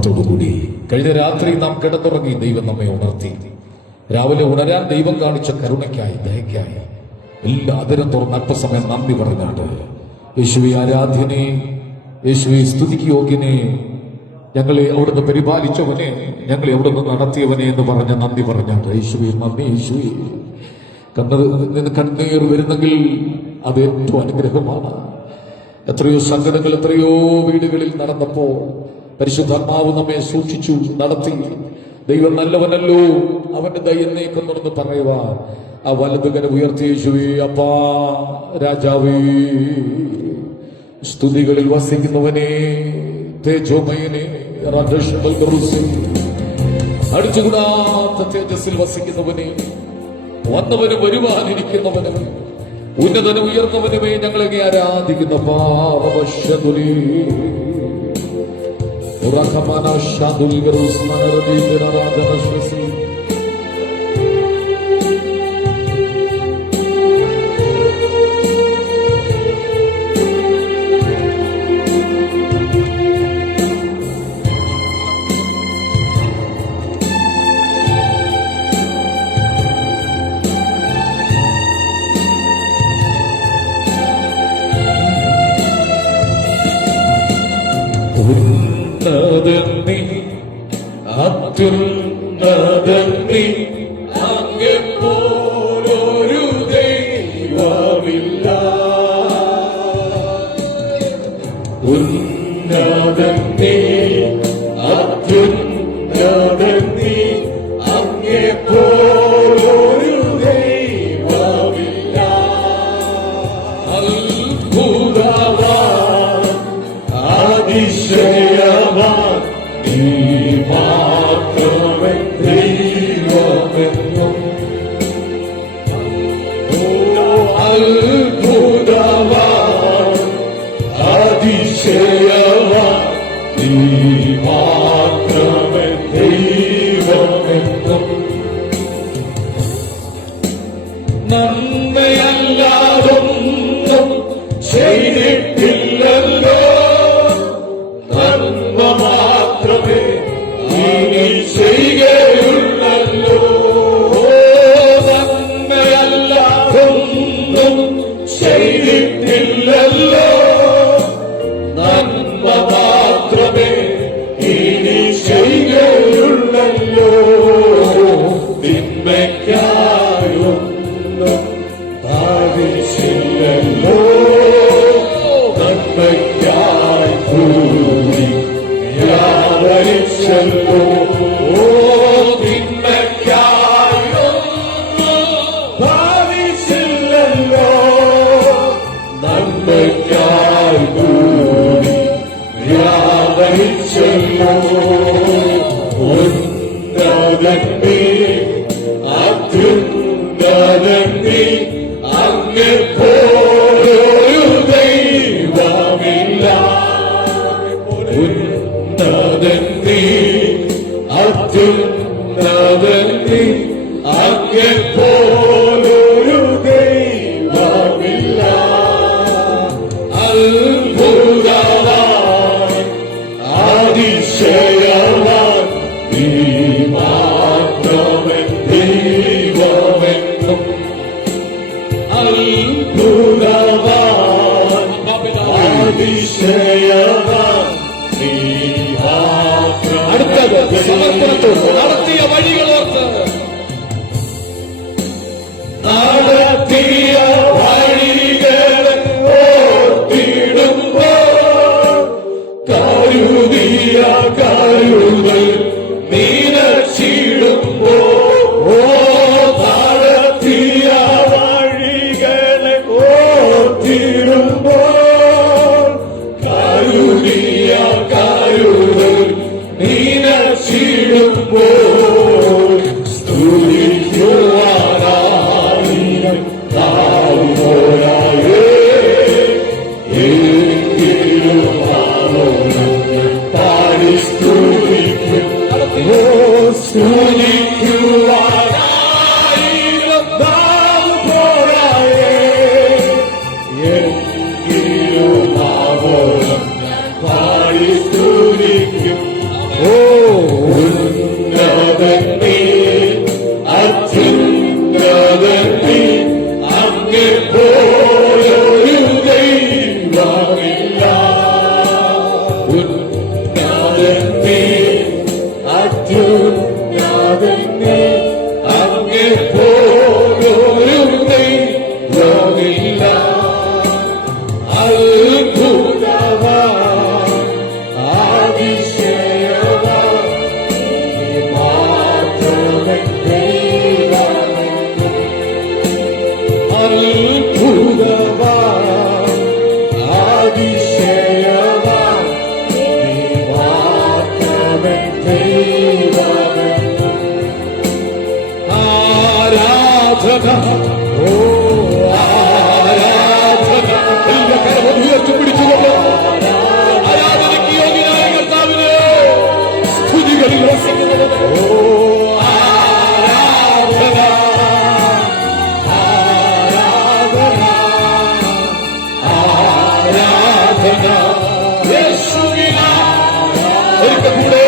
സമാധാനത്തോടുകൂടി കഴിഞ്ഞ രാത്രി നാം കിടന്നുറങ്ങി ദൈവം നമ്മെ ഉണർത്തി. രാവിലെ ഉണരാൻ ദൈവം കാണിച്ച കരുണയ്ക്കായി, ദയക്കായി എല്ലാ അതിരം തുറന്ന് അല്പസമയം നന്ദി പറഞ്ഞാണ്. യേശുവെ ആരാധ്യനെ, യേശുവെ സ്തുതിക്ക് യോഗ്യനെ, ഞങ്ങളെ അവിടുന്ന് പരിപാലിച്ചവനെ, ഞങ്ങളെ അവിടുന്ന് നടത്തിയവനെ എന്ന് പറഞ്ഞ നന്ദി പറഞ്ഞാണ്. യേശുവെ നന്ദി. യേശുവെ കണ്ണീർ വരുന്നെങ്കിൽ അത് ഏറ്റവും അനുഗ്രഹമാണ്. എത്രയോ സങ്കടങ്ങൾ എത്രയോ വീടുകളിൽ നടന്നപ്പോ പരിശുദ്ധാത്മാവ് നമ്മെ സൂക്ഷിച്ചു നടത്തി. ദൈവം നല്ലവനല്ലോ, അവന്റെ ദയന്നേക്കുന്നുണ്ടെന്ന് പറയുവാൻ ആ വലതുകര ഉയർത്തി യേശുവേ, അപ്പാ രാജാവേ, സ്തുതികളിൽ വസിക്കുന്നവനെ, തേജോമയനെ, അടിച്ചുകൂടാത്ത തേജസ്സിൽ വസിക്കുന്നവനെ, വന്നവന് വരുവാനിരിക്കുന്നവന്, ഉന്നതനും ഉയർന്നവനുമേ ഞങ്ങളെ ആരാധിക്കുന്ന പാപശതുലി ഉന്നതന്നി അത്യുന്നതന്നി അങ്ങെപ്പോലൊരു ദൈവമില്ല. ഉന്നതന്നി അത്യുന്നതന്നി അങ്ങെപ്പോലൊരു ദൈവമില്ല. അത്ഭുതവാൻ അതിശയവാൻ നീ മാത്രമേ ദൈവമെന്നും. അത്ഭുതവാൻ അതിശയവാൻ നീ മാത്രമേ ദൈവമെന്നും. നന്മയല്ലാതൊന്നും ചെയ്തിട്ടില്ലല്ലോ, നന്മ മാത്രമേ നീ ചെയ്യുകയുള്ളല്ലോ. നന്മയല്ലാതൊന്നും ചെയ്തിട്ടില്ലല്ലോ, നന്മ മാത്രമേ നീ ചെയ്യുകയുള്ളല്ലോ. തിന്മയ്ക്കായൊന്നും ഭാവിച്ചില്ലല്ലോ, നന്മയ്ക്കായി കൂടി യാവരിച്ചല്ലോ. തിന്മയ്ക്കായൊന്നും ഭാവിച്ചില്ലല്ലോ, നന്മയ്ക്കായി കൂടി യാവരിച്ചല്ലോ. ഉന്നതന്നി അത്യുന്നതന്നി അങ്ങെപ്പോലൊരു ദൈവമില്ല. ഉന്നതന്നി അത്യുന്നതന്നി അങ്ങെപ്പോലൊരു ദൈവമില്ല. അത്ഭുതവാൻ അതിശയവാൻ നീ മാത്രമേ ദൈവമെന്നും. അത്ഭുതവാൻ അതിശയവാൻ നീ മാത്രമേ. അടുത്തത് സമർപ്പണത്തോട് നടത്തിയ വഴികളോർത്ത്, നടത്തിയ വഴികളെ ഓർത്തിടുമ്പോൾ കരുതിയ കരുതൽ നീനച്ചിടുമ്പോ. നടത്തിയ വഴികളെ ഓർത്തിടുമ്പോൾ കരുതിയ കരുതൽ നീനച്ചിടുമ്പോൾ സ്തുതിക്കുവാനായിരം താഴ്പോരായേ. എങ്കിലും പാടി സ്തുതിക്കും, സ്തുതിക്കുവാനായിരം താഴ്പോരായേ. എങ്കിലും പാടി സ്തുതിക്കും. ഓ ഉള്ളിൽ വസിക്കുന്നവന് ആരാധന, ആരാധന, ആരാധന യേശുവിനാ. ഒരിക്കൽ കൂടെ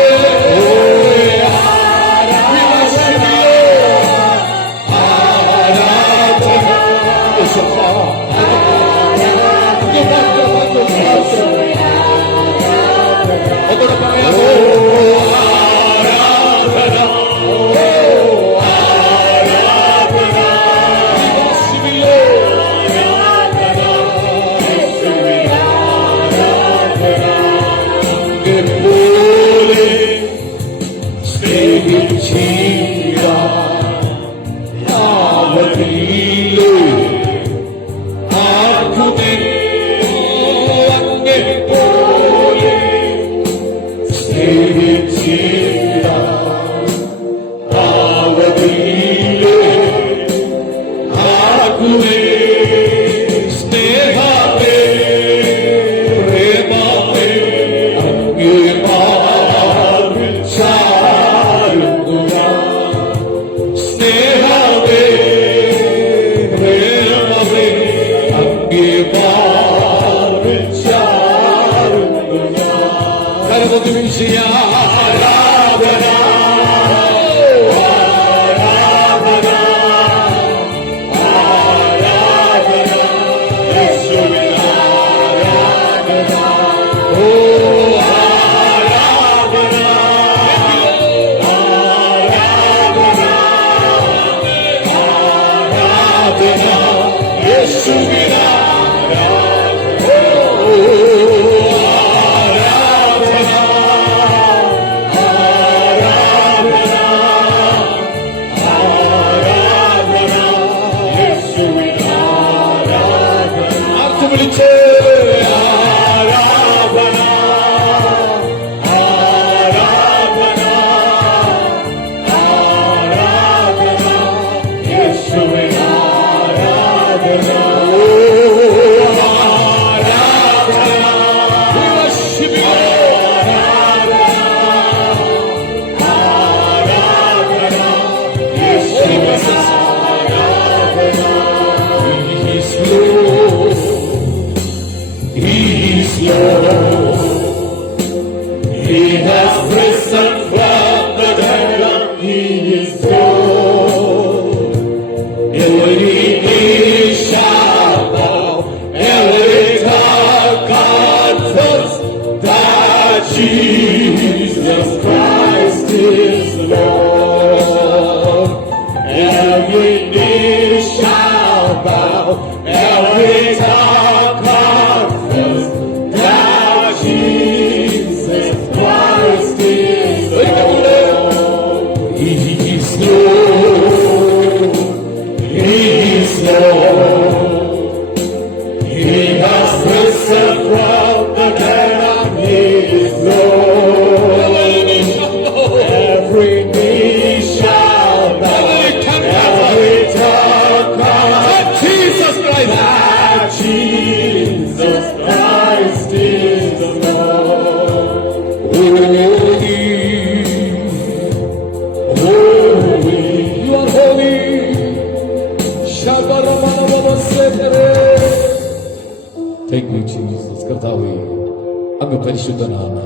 അങ്ങ് പരിശുദ്ധനാണ്.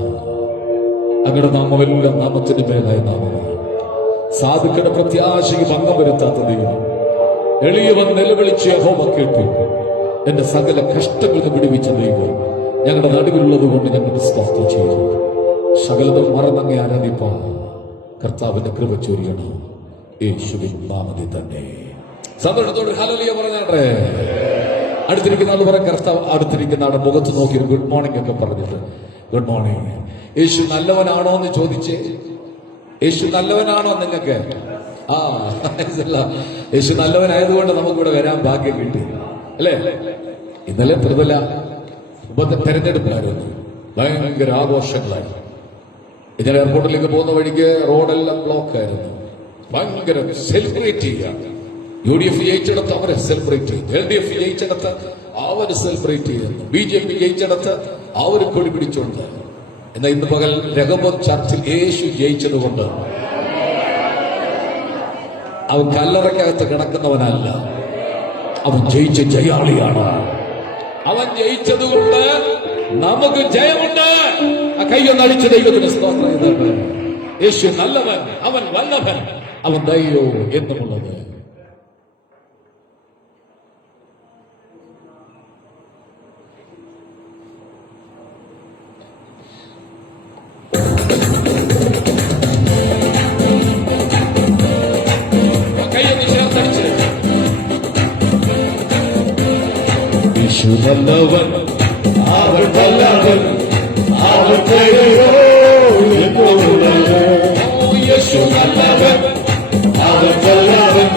അങ്ങയുടെ നാമമെല്ലാം നാമത്തിന് മേലായ നാമമാണ്. സാധുക്കളുടെ പ്രത്യാശയ്ക്ക് ഭംഗം വരുത്താത്ത ദൈവം. എളിയവൻ നിലവിളിച്ച് യഹോവ കേട്ടു. എന്റെ സകല കഷ്ടങ്ങളിൽ നിന്ന് വിടുവിച്ച ദൈവം ഞങ്ങളുടെ നടുവിലുള്ളത് കൊണ്ട് ഞങ്ങളുടെ സ്തോത്രം ചെയ്തു. സകലതും മറന്നങ്ങെ ആരാധിപ്പാൻ കർത്താവിന്റെ കൃപ ചൊരിയണം. യേശുവിൻ നാമത്തിൽ തന്നെ സന്തോഷത്തോട് ഹല്ലേലൂയ പറഞ്ഞാട്ടെ. അടുത്തിരിക്കുന്ന ആൾ പറയാം, കർത്താവ് അടുത്തിരിക്കുന്ന ആളുടെ മുഖത്ത് നോക്കി ഗുഡ് മോർണിംഗ് ഒക്കെ പറഞ്ഞിട്ട് ഗുഡ് മോർണിംഗ്. യേശു നല്ലവനാണോ എന്ന് ചോദിച്ചേ. യേശു നല്ലവനാണോ നിങ്ങൾക്ക്? യേശു നല്ലവനായതുകൊണ്ട് നമുക്കിവിടെ വരാൻ ഭാഗ്യം കിട്ടി അല്ലേ? ഇന്നലെ പ്രബല തെരഞ്ഞെടുപ്പിലായിരുന്നു, ഭയങ്കര ആഘോഷങ്ങളായിരുന്നു. ഇന്നലെ എയർപോർട്ടിലേക്ക് പോകുന്ന വഴിക്ക് റോഡെല്ലാം ബ്ലോക്ക് ആയിരുന്നു. ഭയങ്കര സെലിബ്രേറ്റ് ചെയ്യുക. UDF ജയിച്ചെടുത്ത് അവരെ സെലിബ്രേറ്റ് ചെയ്തു, LDF ജയിച്ചെടുത്ത് അവര് സെലിബ്രേറ്റ് ചെയ്യുന്നു, BJP ജയിച്ചെടുത്ത് അവര് കൊടി പിടിച്ചുകൊണ്ട് എന്നാൽ ഇന്ന് പകൽ രഹോബോത്ത് ചർച്ചിൽ യേശു ജയിച്ചതുകൊണ്ട് അവൻ കല്ലറയ്ക്കകത്ത് കിടക്കുന്നവനല്ല, അവൻ ജയിച്ച ജയാളിയാണ്. അവൻ ജയിച്ചതുകൊണ്ട് നമുക്ക് ജയമുണ്ട്. ആ കൈയൊന്ന് അടിച്ച് ദൈവത്തിന് സ്തോത്രം ചെയ്തിട്ട്, യേശു നല്ലവൻ, അവൻ വല്ലഭൻ, അവൻ ദയോ എന്നുമുള്ളത്. യേശു നല്ലവൻ, അവൻ വല്ലഭൻ, അവൻ ദയോ എന്നുമുള്ളത്. യേശു നല്ലവൻ, അവൻ വല്ലഭൻ,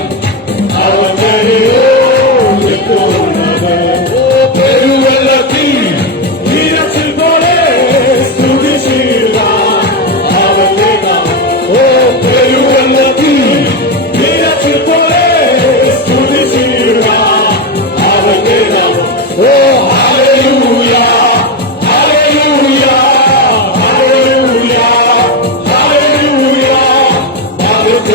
അവൻ ദയോ എന്നുമുള്ളത്. പെരുവെള്ളത്തിൽ നീരച്ചിൽ പോലെ സ്തുതിച്ചില്ല അവന്റെ നാമം. പെരുവെള്ളത്തിൽ നീരച്ചിൽ പോലെ സ്തുതിച്ചില്ല അവന്റെ നാമം. Hallelujah, hallelujah, hallelujah, hallelujah, hallelujah.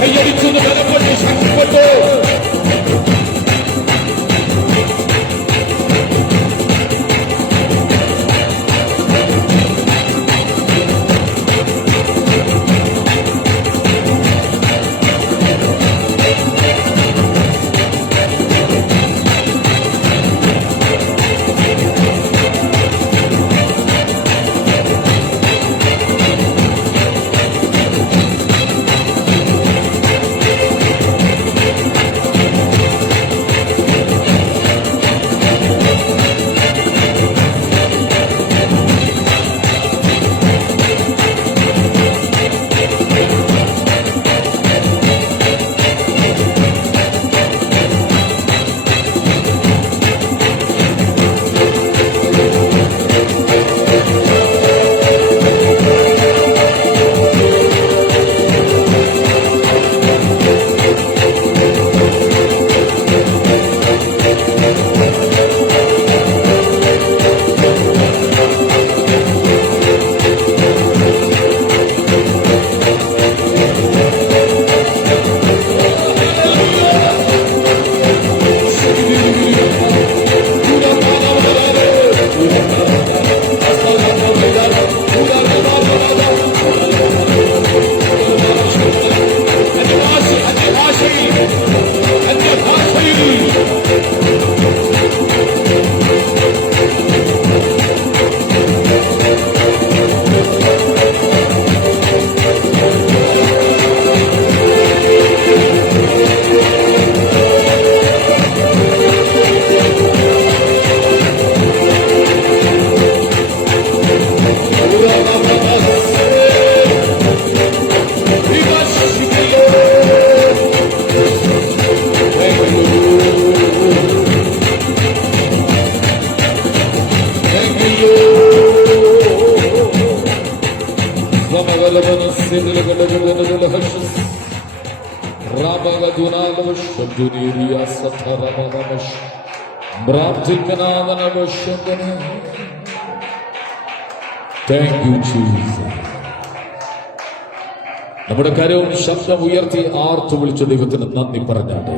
കയ്യടിച്ചൊന്ന് ബലപ്പെട്ട് ശക്തിപ്പെട്ടു. നമ്മുടെ കരവും ശബ്ദം ഉയർത്തി ആർത്തു വിളിച്ച ദൈവത്തിന് നന്ദി പറഞ്ഞാട്ടെ.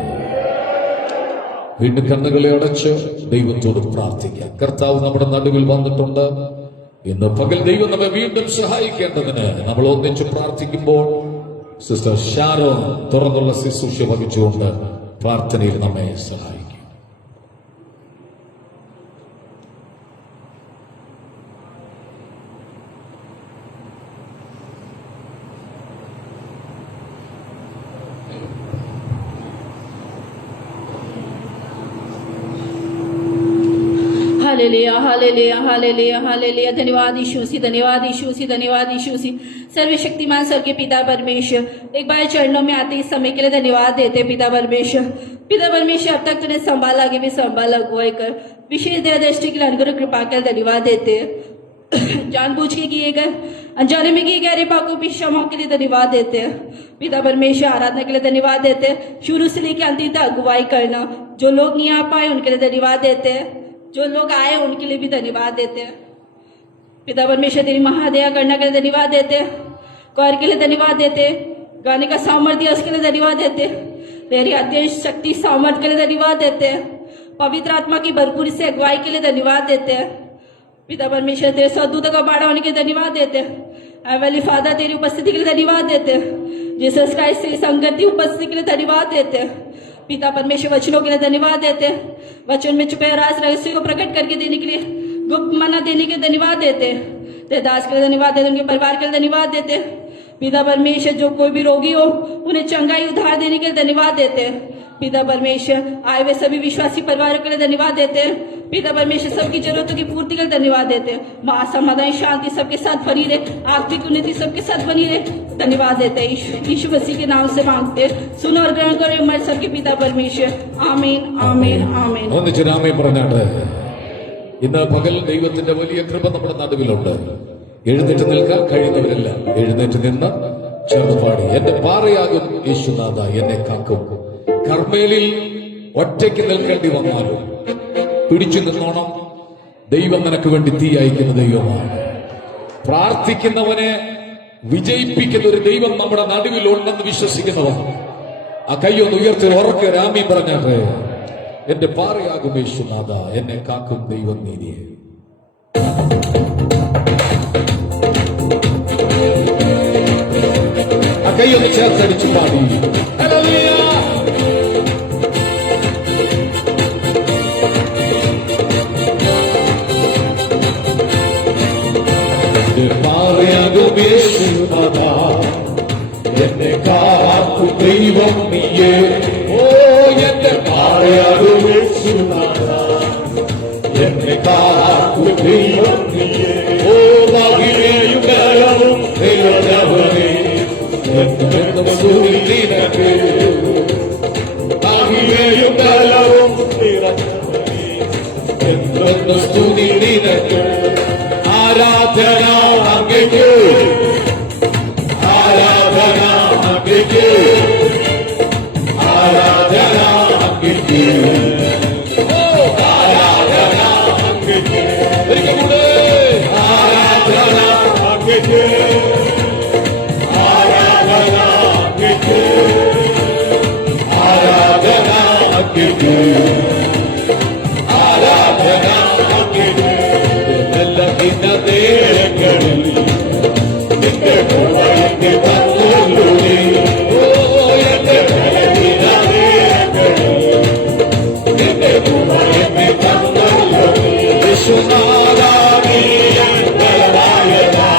വീണ്ടും കണ്ണുകളെ അടച്ച് ദൈവത്തോട് പ്രാർത്ഥിക്കാം. കർത്താവ് നമ്മുടെ നടുവിൽ വന്നിട്ടുണ്ട്. ഇന്ന് പകൽ ദൈവം നമ്മെ വീണ്ടും സഹായിക്കേണ്ടതിന് നമ്മൾ ഒന്നിച്ച് പ്രാർത്ഥിക്കുമ്പോൾ സിസ്റ്റർ ഷാരോൺ തുറന്നുള്ള ശുശ്രൂഷ വഹിച്ചുകൊണ്ട് പ്രാർത്ഥനയിൽ നമ്മെ സഹായിക്കും. Hallelujah hallelujah hallelujah hallelujah. धन्यवाद यीशु मसीह, धन्यवाद यीशु मसीह, धन्यवाद यीशु मसीह। सर्वशक्तिमान स्वर्ग के पिता परमेश्वर, एक बार चरणों में आते इस समय के लिए धन्यवाद देते पिता परमेश्वर। पिता परमेश्वर, अब तक तूने संभाला, आगे भी संभाला, अगुवाई कर, विशेष दया दृष्टि के लिए अनुग्रह कृपा कर धन्यवाद देते हैं। जानबूझ के किए गए, अनजाने में किए गए पापों की क्षमा के लिए धन्यवाद देते हैं पिता परमेश्वर। आराधना के लिए धन्यवाद देते हैं, शुरू से लेकर अंतिम तक अगुवाई करना। जो लोग नहीं आ पाए उनके लिए धन्यवाद देते हैं, जो लोग आए उनके लिए भी धन्यवाद देते हैं पिता परमेश्वर। तेरी महादया करना के लिए धन्यवाद देते हैं, कर के लिए धन्यवाद देते, गाने का सामर्थ्य उसके लिए धन्यवाद देते, तेरी अध्यक्ष शक्ति सामर्थ्य के लिए धन्यवाद देते हैं, पवित्र आत्मा की भरपूरी से अगुवाई के लिए धन्यवाद देते हैं पिता परमेश्वर। तेरे सदूतों का बाड़ा होने के लिए धन्यवाद देते हैं। हेवनली फादर, तेरी उपस्थिति के लिए धन्यवाद देते हैं। जीसस क्राइस्ट से संगति उपस्थिति के लिए धन्यवाद देते हैं पिता परमेश्वर। वचनों के लिए धन्यवाद देते हैं, वचन में छुपे राज रहस्य को प्रकट करके देने के लिए, गुप्त मना देने के धन्यवाद देते हैं। तेरे दास के लिए धन्यवाद देते, उनके परिवार के लिए धन्यवाद देते हैं पिता परमेश्वर। जो कोई भी रोगी हो उन्हें चंगाई उद्धार देने के लिए धन्यवाद देते हैं पिता परमेश्वर। आए हुए सभी विश्वासी परिवारों के लिए धन्यवाद देते हैं पिता परमेश्वर। सबकी जरूरतों की पूर्ति के लिए धन्यवाद देते हैं। मां समाधान शांति सबके साथ बनी रहे, आत्मिक उन्नति सबके साथ बनी रहे, धन्यवाद देते हैं। यीशु मसीह के नाम से मांगते हैं, सुनो और ग्रहण करो हमारे सबके पिता परमेश्वर। आमीन आमीन आमीन। ഒന്നിച്ച് രാമേ പറഞ്ഞാട്ട് ഇന്ന് പകൽ ദൈവത്തിന്റെ വലിയ കൃപ നമ്മുടെ നടുവിലുണ്ട്. എഴുന്നേറ്റ് നിൽക്കാൻ കഴിയുന്നവരെല്ലാം എഴുന്നേറ്റ് നിന്ന് ചേർന്ന് പാടി, എന്റെ പാറയാകും യേശുനാഥ എന്നെ കാക്കും. കർമ്മേലിൽ ഒറ്റയ്ക്ക് നിൽക്കേണ്ടി വന്നാലും പിടിച്ചു നിന്നോണം. ദൈവം നിനക്ക് വേണ്ടി തീ അയക്കുന്ന ദൈവമാണ്. പ്രാർത്ഥിക്കുന്നവനെ വിജയിപ്പിക്കുന്ന ഒരു ദൈവം നമ്മുടെ നടുവിലുണ്ടെന്ന് വിശ്വസിക്കുന്നവർ ആ കൈയൊന്ന് ഉയർത്തി ഉറക്കെ രാമി പറഞ്ഞാട്ടെ, എന്റെ പാറയാകും യേശുനാഥ എന്നെ കാക്കും ദൈവം നീതിയെ. ആ കൈയൊന്ന് ചേർത്തടിച്ചു പാടി. ഹല്ലേലൂയ. പാറയാകും യേശുനാഥ എന്നെ കാക്കും ദൈവം നീയേ. ഓ എന്റെ പാറയാകും യേശുനാഥ എന്നെ കാക്കും ദൈവം നീയേ. ഓ മഹിമയും ബലവും നിറഞ്ഞവനേ എന്നെന്നും സ്തുതി നിനക്ക്. മഹിമയും ബലവും നിറഞ്ഞവനേ എന്നെന്നും സ്തുതി നിനക്ക്. ആരാധന അങ്ങേക്ക്, ആരാധന അങ്ങേക്ക്, ആരാധന അങ്ങേക്ക്, ഓ ആരാധന അങ്ങേക്ക്. ഒരിക്കൽ കൂടെ ആരാധന അങ്ങേക്ക്, ആരാധന അങ്ങേക്ക്, ആരാധന അങ്ങേക്ക്, ആരാധന അങ്ങേക്ക്. നേരങ്ങളിൽ നിന്റെ കൂടെ തന്നുള്ളി. ഓ എന്റെ നേരങ്ങളിൽ നിന്റെ കൂടെ തന്നുള്ളി. യേശുനാഥാവിൻ ബലവായതാ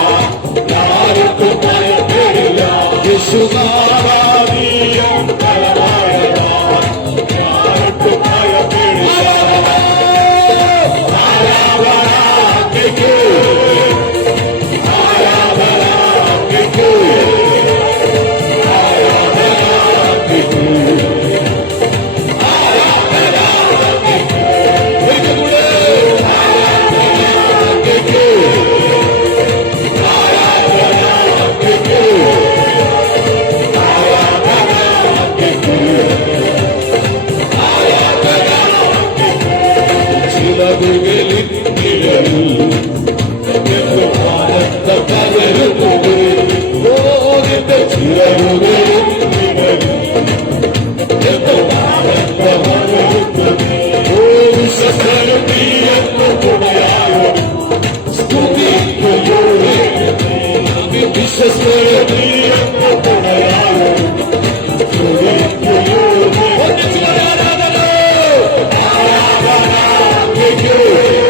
ആർക്കും ഭയപ്പെടില്ല. യേശുനാഥാവിൻ ബലവായതാ ആർക്കും ഭയപ്പെടില്ല. Thank you.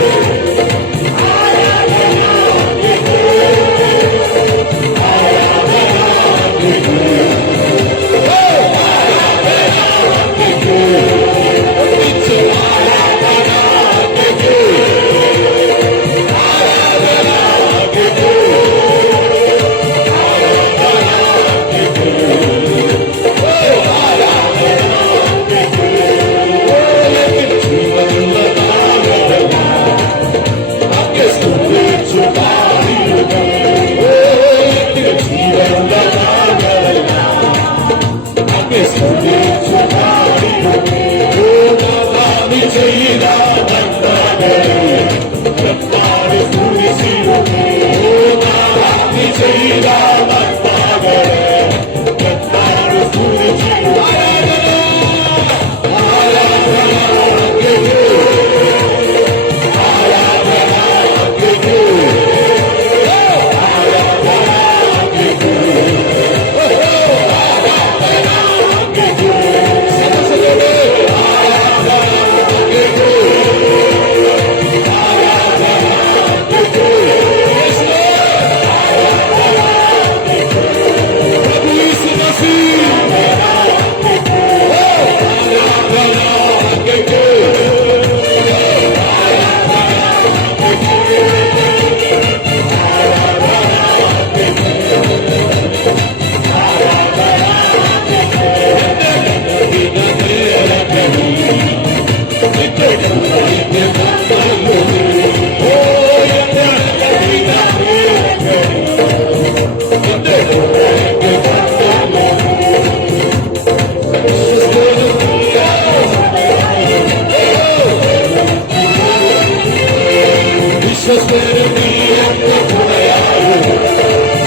വിശ്വസ്തനും നീ എന്റെ തുണയാകുന്നു.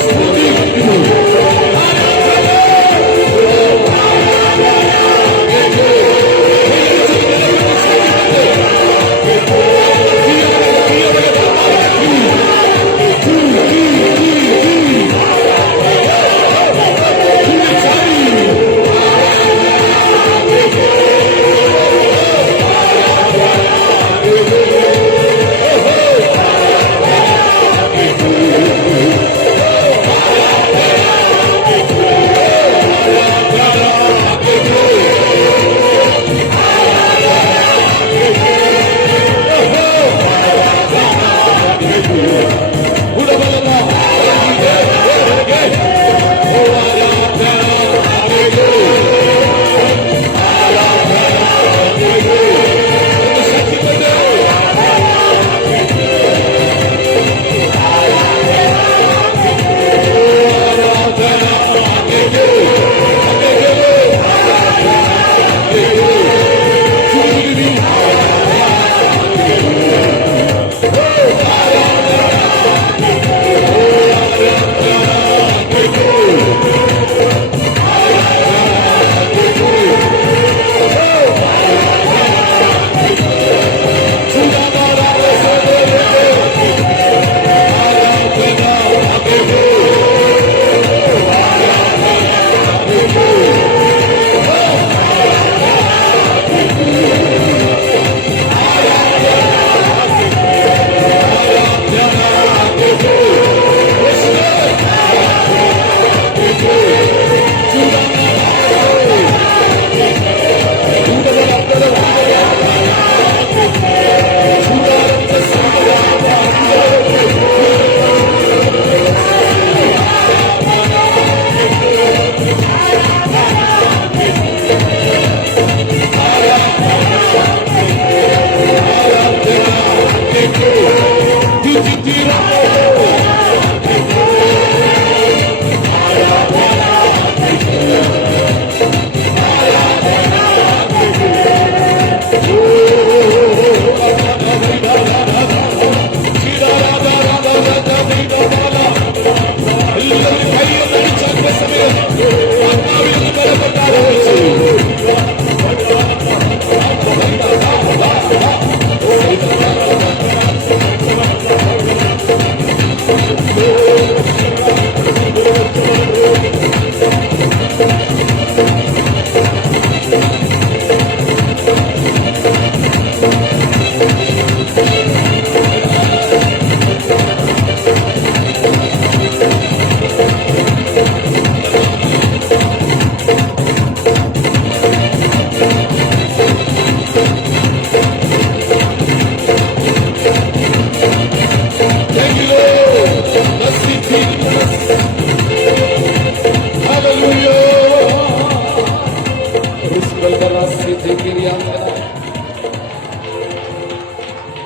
സ്തുതിക്കുന്നു.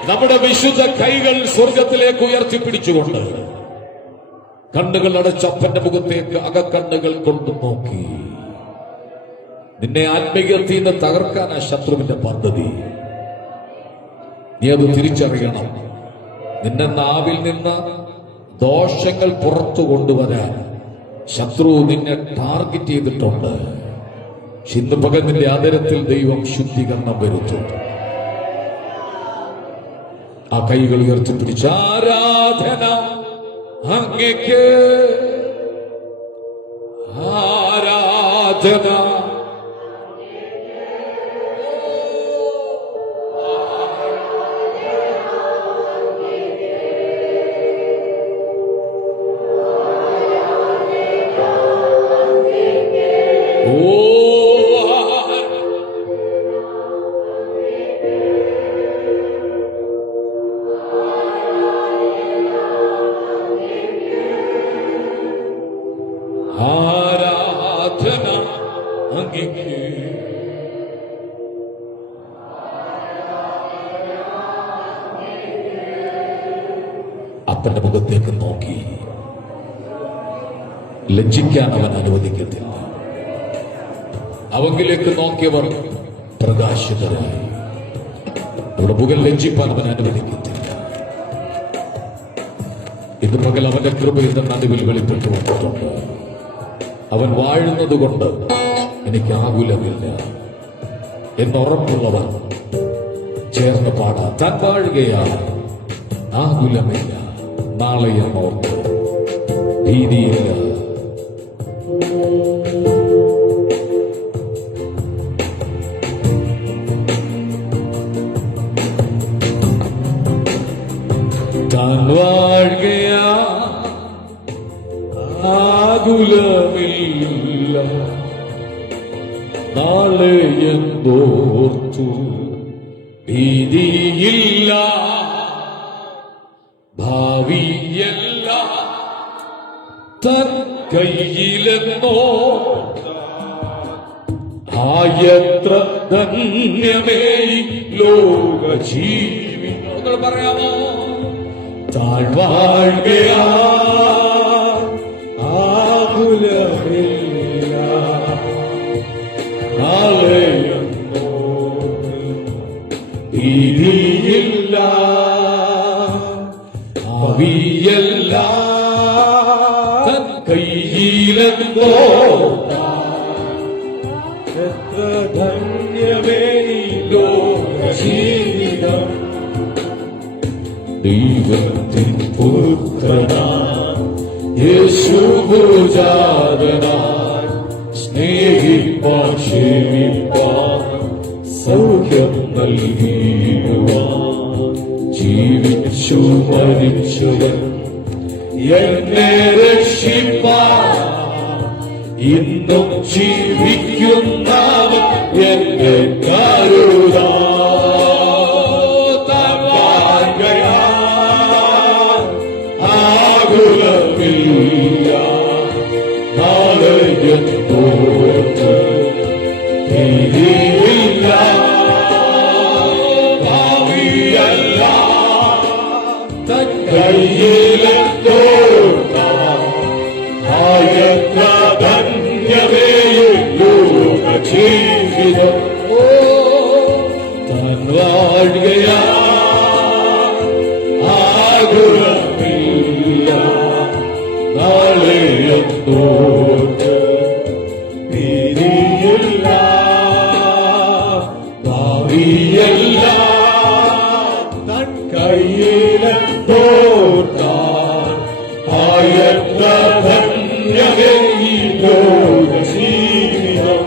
നമ്മുടെ വിശുദ്ധ കൈകൾ സ്വർഗത്തിലേക്ക് ഉയർത്തിപ്പിടിച്ചുകൊണ്ട് കണ്ണുകൾ അടച്ചപ്പന്റെ മുഖത്തേക്ക് അകക്കണ്ണുകൾ കൊണ്ട് നോക്കി. നിന്നെ ആത്മീയത്തിൽ നിന്ന് തകർക്കാൻ ആ ശത്രുവിന്റെ പദ്ധതി. നീ അത് തിരിച്ചറിയണം. നിന്നെ നാവിൽ നിന്ന് ദോഷങ്ങൾ പുറത്തു കൊണ്ടുവരാൻ ശത്രു നിന്നെ ടാർഗറ്റ് ചെയ്തിട്ടുണ്ട്. ഇന്ന് പകൽ നിന്റെ ആദരത്തിൽ ദൈവം ശുദ്ധീകരണം വരുത്തും. ആ കൈകൾ ഉയർത്തിപ്പിടിച്ച് ആരാധന അങ്ങേക്ക്, ആരാധന ആരാധന അങ്ങേക്ക്. അപ്പന്റെ മുഖത്തേക്ക് നോക്കി ലജ്ജിക്കാൻ അവൻ അനുവദിക്കത്തില്ല. അവങ്കിലേക്ക് നോക്കിയവർ പ്രകാശിതരായി. അവിടെ മുഖം ലജ്ജിപ്പാൻ അവൻ അനുവദിക്കത്തില്ല. ഇന്ന് പകൽ അവന്റെ കൃപ ഇന്ന് നടുവിൽ വെളിപ്പെട്ടു വന്നിട്ടുണ്ട്. അവൻ വാഴുന്നത് കൊണ്ട് എനിക്ക് ആകുലമില്ല എന്നുറപ്പുള്ളവർ ചേർന്ന് പാടാം. താൻ വാഴുകയാണ്, ആകുലമില്ല, നാളെ എന്നോർത്ത് ഭീതിയില്ല. താൻ വാഴുകയാ, ആകുലമില്ല, നാളെ എന്നോർത്തു ഭീതിയില്ല, ഭാവിയല്ല തൻ കയ്യിലെന്നോ ആയത്ര ധന്യമേ ലോക ജീവിതങ്ങൾ പറയാമോ. താഴ്വാഴ്കയാ, ആകുലമില്ല, നാളെയെന്നോ ഭീതിയില്ല, ഭാവിയല്ല തൻ കയ്യിലെന്നോ എത്ര ധന്യമേ ലോക ജീവിതം. ദൈവത്തിൻ പുത്രനാം യേശുജാതനായി സ്നേഹിപ്പാൻ ക്ഷമിപ്പാൻ സൗഖ്യം നൽകിയിടുവാൻ ജീവിച്ചു മരിച്ചവൻ എന്നെ രക്ഷിപ്പാൻ ഇന്നും ജീവിക്കുന്നവൻ എന്നെ കരുതാ. ആകുലമില്ല, നാളെയെന്നോർത്ത് ഭീതിയില്ല, ഭാവിയല്ല തൻ കയ്യിലെന്തോ ആയത്ര ധന്യമേ ലോക ജീവിതം. താൻ വാഴുകയാ, ആകുലമില്ല, നാളെയെന്നോർത്ത് ഭീതിയില്ല, ഭാവിയല്ല തൻ കയ്യിലെന്തോർത്താൻ ആയത്ര ധന്യമേ ലോക ജീവിതം.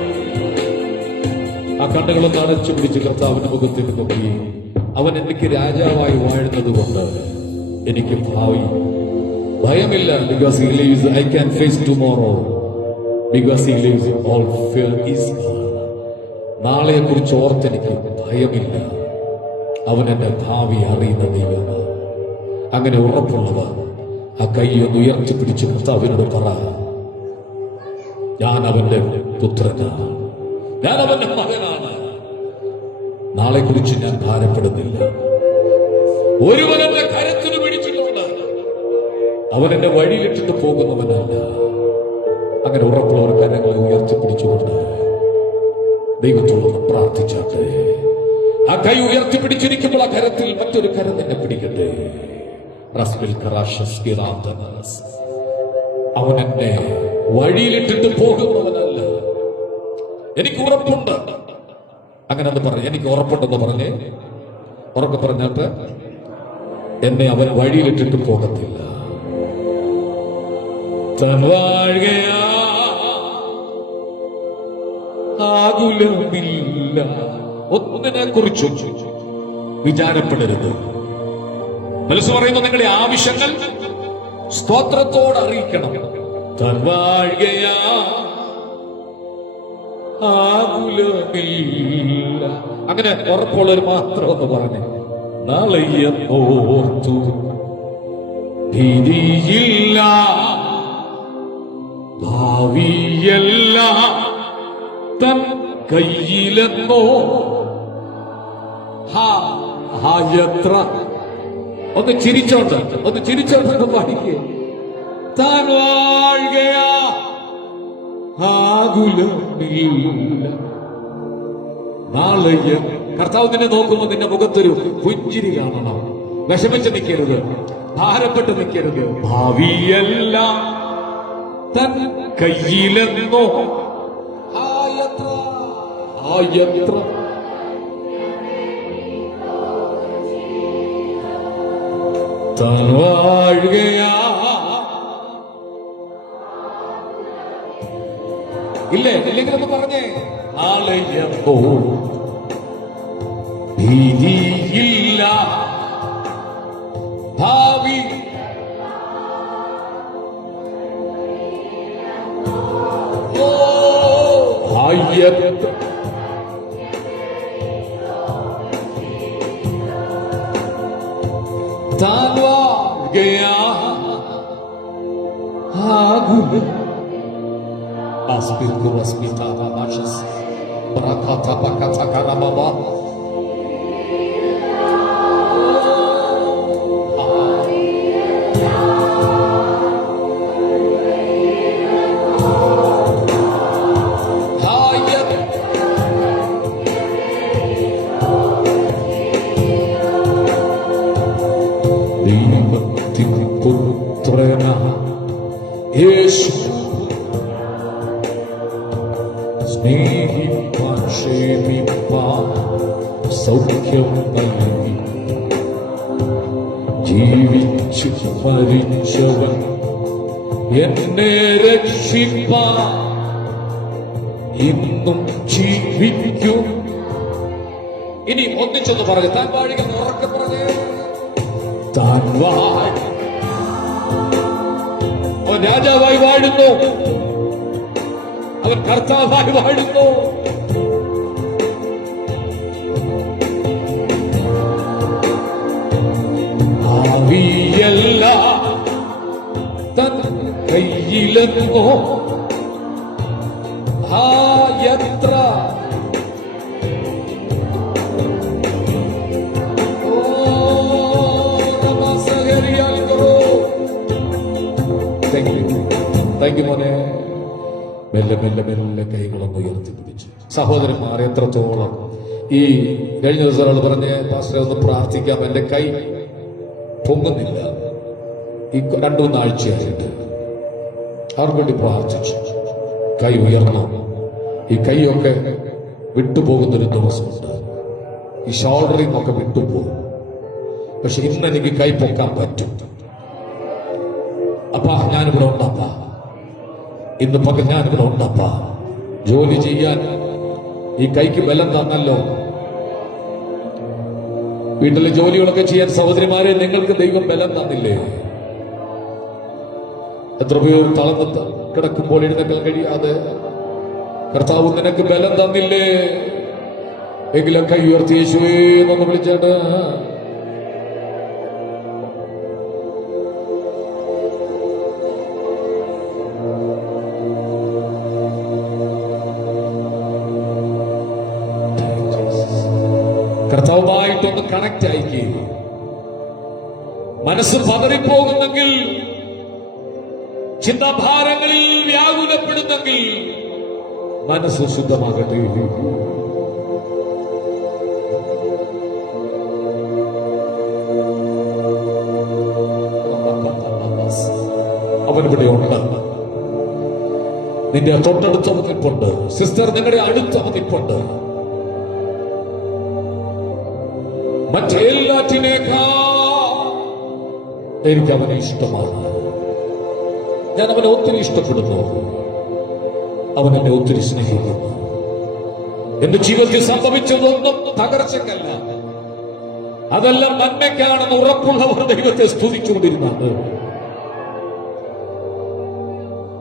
ആ കണ്ണുകളൊന്ന് അടച്ചു പിടിച്ച് കർത്താവിന്റെ മുഖത്തിൽ നോക്കി. അവൻ എനിക്ക് രാജാവായി വാഴുന്നത് കൊണ്ട് എനിക്ക് ഭാവി ഭയമില്ല. Because he lives, I can face tomorrow. Because he lives, all fear is gone. നാളെയെ കുറിച്ച് ഓർത്തെനിക്ക് ഭയമില്ല. അവൻ എന്റെ ഭാവി അറിയുന്ന ദൈവമാണ്. അങ്ങനെ ഉറപ്പുള്ളവർ ആ കൈയൊന്ന് ഉയർത്തിപ്പിടിച്ച് കർത്താവിനോട് പറ, ഞാൻ അവന്റെ പുത്രനാണ്, ഞാൻ അവന്റെ മകനാണ്. നാളെ കുറിച്ച് ഞാൻ ഭാരപ്പെടുന്നില്ല. ഒരുവൻ എന്റെ കരത്തിന് പിടിച്ചിട്ടുണ്ട്, അവൻ എന്റെ വഴിയിലിട്ടിട്ട് പോകുന്നവനല്ല. അങ്ങനെ ഉറപ്പുള്ളവർ കരങ്ങളെ ഉയർത്തിപ്പിടിച്ചുകൊണ്ട് ദൈവത്തോട് പ്രാർത്ഥിച്ചാട്ടെ. ആ കൈ ഉയർത്തിപ്പിടിച്ചിരിക്കുമ്പോൾ ആ കരത്തിൽ മറ്റൊരു കരം നിന്നെ പിടിക്കട്ടെ. അവൻ എന്നെ വഴിയിലിട്ടിട്ട് പോകുന്നവനല്ല, എനിക്ക് ഉറപ്പുണ്ട്. അങ്ങനെ അത് പറഞ്ഞു, എനിക്ക് ഉറപ്പുണ്ടെന്ന് പറഞ്ഞേ. ഉറക്കെ പറഞ്ഞാട്ട് എന്നെ അവൻ വഴിയിലിട്ടിട്ട് പോകത്തില്ല. ആകുലമില്ല, ഒന്നിനെ കുറിച്ചും വിചാരപ്പെടരുത്. മനസ്സ് പറയുന്നു, നിങ്ങളുടെ ആവശ്യങ്ങൾ സ്തോത്രത്തോട് അറിയിക്കണം. തൻവാഴ്കയാ, ആകുലമില്ല. അങ്ങനെ ഉറപ്പുള്ളവർ മാത്രം ഒന്ന് പറഞ്ഞേ, നാളെയെന്നോർത്തു ഭീതിയില്ല, ഭാവിയല്ല തൻ കയ്യിലെന്നോ എത്ര. ഒന്ന് ചിരിച്ചോട്ട്, ഒന്ന് ചിരിച്ചോട്ടൊക്കെ പാടിക്കേ. താൻ വാഴുകയാ, ആകുലമില്ല, നാളെ കർത്താവ് നിന്നെ നോക്കുമ്പോൾ നിന്റെ മുഖത്തൊരു പുഞ്ചിരി കാണണം. വിഷമിച്ച് നിൽക്കരുത്. ഭാരപ്പെട്ട് നിൽക്കരുത്. ഭാവിയെല്ലാം തൻ കയ്യിലെന്നോ ആയത്ര താൻ വാഴുകയാ. ഇല്ലേ? ഇല്ലെങ്കിലൊന്ന് പറഞ്ഞേ. നാളെയെന്നോ ഭീതിയില്ല, ഭാവി താൻ വാഴുകയാ. ദൈവത്തിൻ പുത്രന യേശു സ്നേഹിപ്പാൻ ക്ഷേമിപ്പാൻ സൗഖ്യം നൽകി ജീവിച്ചു മരിച്ചവൻ എന്നെ രക്ഷിപ്പാൻ ഇന്നും ജീവിക്കും. ഇനി ഒന്നിച്ചൊന്ന് പറഞ്ഞു. താൻ വാഴുക ഉറക്കെ പറഞ്ഞേ. താൻ വാഴും. അവൻ രാജാവായി വാഴുന്നു, അവൻ കർത്താവായി വാഴുന്നു. ഭാവിയല്ല തൻ കയ്യിലെന്നോ എത്ര താങ്ക് യു മോനെ. മെല്ലെ മെല്ലെ മെല്ലെ കൈകളൊന്ന് ഉയർത്തിപ്പിടിച്ചു. സഹോദരന്മാർ, എത്രത്തോളം ഈ കഴിഞ്ഞ ദിവസം ഒരാൾ പറഞ്ഞ് പാസ്റ്ററെ ഒന്ന് പ്രാർത്ഥിക്കാം, എന്റെ കൈ പൊങ്ങുന്നില്ല. ഈ 2-3 ആഴ്ചയായിട്ട് അവർക്ക് വേണ്ടി പ്രാർത്ഥിച്ചു. കൈ ഉയർന്നു. ഈ കൈയൊക്കെ വിട്ടുപോകുന്നൊരു ദിവസമുണ്ട്. ഈ ഷോൾഡറിൽ നിന്നൊക്കെ വിട്ടുപോകും. പക്ഷെ ഇന്ന് എനിക്ക് കൈ പൊക്കാൻ പറ്റും. അപ്പാ ഞാനിവിടെ ഉണ്ടപ്പാ, ഇന്ന് പകൽ ഞാനിവിടെ ഉണ്ടപ്പാ. ജോലി ചെയ്യാൻ ഈ കൈക്ക് ബലം തന്നല്ലോ. വീട്ടിലെ ജോലികളൊക്കെ ചെയ്യാൻ സഹോദരിമാരെ നിങ്ങൾക്ക് ദൈവം ബലം തന്നില്ലേ? എത്ര പേർ തളർന്ന് കിടക്കുമ്പോൾ എഴുന്നേൽക്കാൻ കഴിയാതെ കർത്താവ് നിനക്ക് ബലം തന്നില്ലേ? എങ്കിലും കൈ ഉയർത്തി യേശുവേ എന്നൊന്ന് വിളിച്ചേട്ട്. കർത്താവുമായിട്ടൊന്ന് കണക്ട് ആയിക്കുക. മനസ്സ് പതറിപ്പോകുന്നെങ്കിൽ, ചിന്താഭാരങ്ങളിൽ വ്യാകുലപ്പെടുന്നെങ്കിൽ മനസ്സ് ശുദ്ധമാകട്ടെ. അവനിവിടെ ഉണ്ട്. നിന്റെ തൊട്ടടുത്ത നിൽപ്പുണ്ട്. സിസ്റ്റർ, നിങ്ങളുടെ അടുത്ത നിൽപ്പുണ്ട്. മറ്റെല്ലാറ്റിനേക്കാൾ എനിക്ക് അവനെ ഇഷ്ടമാണ്. ഞാൻ അവനെ ഒത്തിരി ഇഷ്ടപ്പെടുന്നു. അവൻ എന്നെ ഒത്തിരി സ്നേഹിക്കുന്നു. എന്റെ ജീവിതത്തിൽ സംഭവിച്ചതൊന്നും തകർച്ചക്കല്ല, അതെല്ലാം നന്മയ്ക്കാണെന്ന് ഉറപ്പുള്ളവർ ദൈവത്തെ സ്തുതിച്ചുകൊണ്ടിരുന്നത്.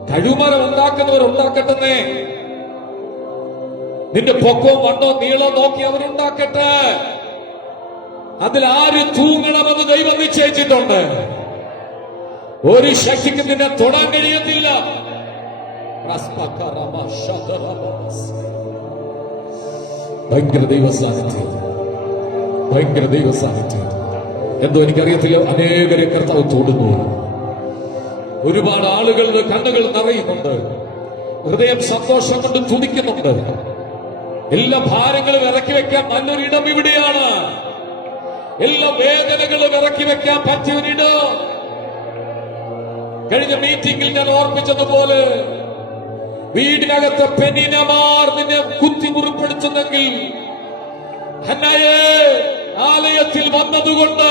കഴിവുമരം ഉണ്ടാക്കുന്നവർ ഉണ്ടാക്കട്ടെ. നിന്റെ പൊക്കോ മണ്ണോ നീളം നോക്കി അവരുണ്ടാക്കട്ടെ. അതിൽ ആര് തൂങ്ങണമെന്ന് ദൈവം നിശ്ചയിച്ചിട്ടുണ്ട്. ഒരു ശക്തിക്ക് നിന്നെ തൊടാൻ കഴിയത്തില്ല. ഭയങ്കര ദൈവസാന്നിധ്യം, ഭയങ്കര ദൈവസാന്നിധ്യം. എന്തോ എനിക്കറിയത്തില്ല, അനേകരെ കർത്താവ് തൊടുന്നു. ഒരുപാട് ആളുകളുടെ കണ്ണുകൾ നിറയുന്നുണ്ട്. ഹൃദയം സന്തോഷം കൊണ്ട് തുടിക്കുന്നുണ്ട്. എല്ലാ ഭാരങ്ങളും ഇറക്കി വെക്കാൻ നല്ലൊരു ഇടം ഇവിടെയാണ്. എല്ലാ വേദനകളും ഇറക്കി വെക്കാൻ പറ്റിയവരിട്. കഴിഞ്ഞ മീറ്റിംഗിൽ ഞാൻ ഓർപ്പിച്ചതുപോലെ വീടിനകത്ത് പെണ്ണിനമാർ നിന്നെ കുത്തിമുറിപ്പെടുത്തുന്നെങ്കിൽ ഹന്നയെ ആലയത്തിൽ വന്നതുകൊണ്ട്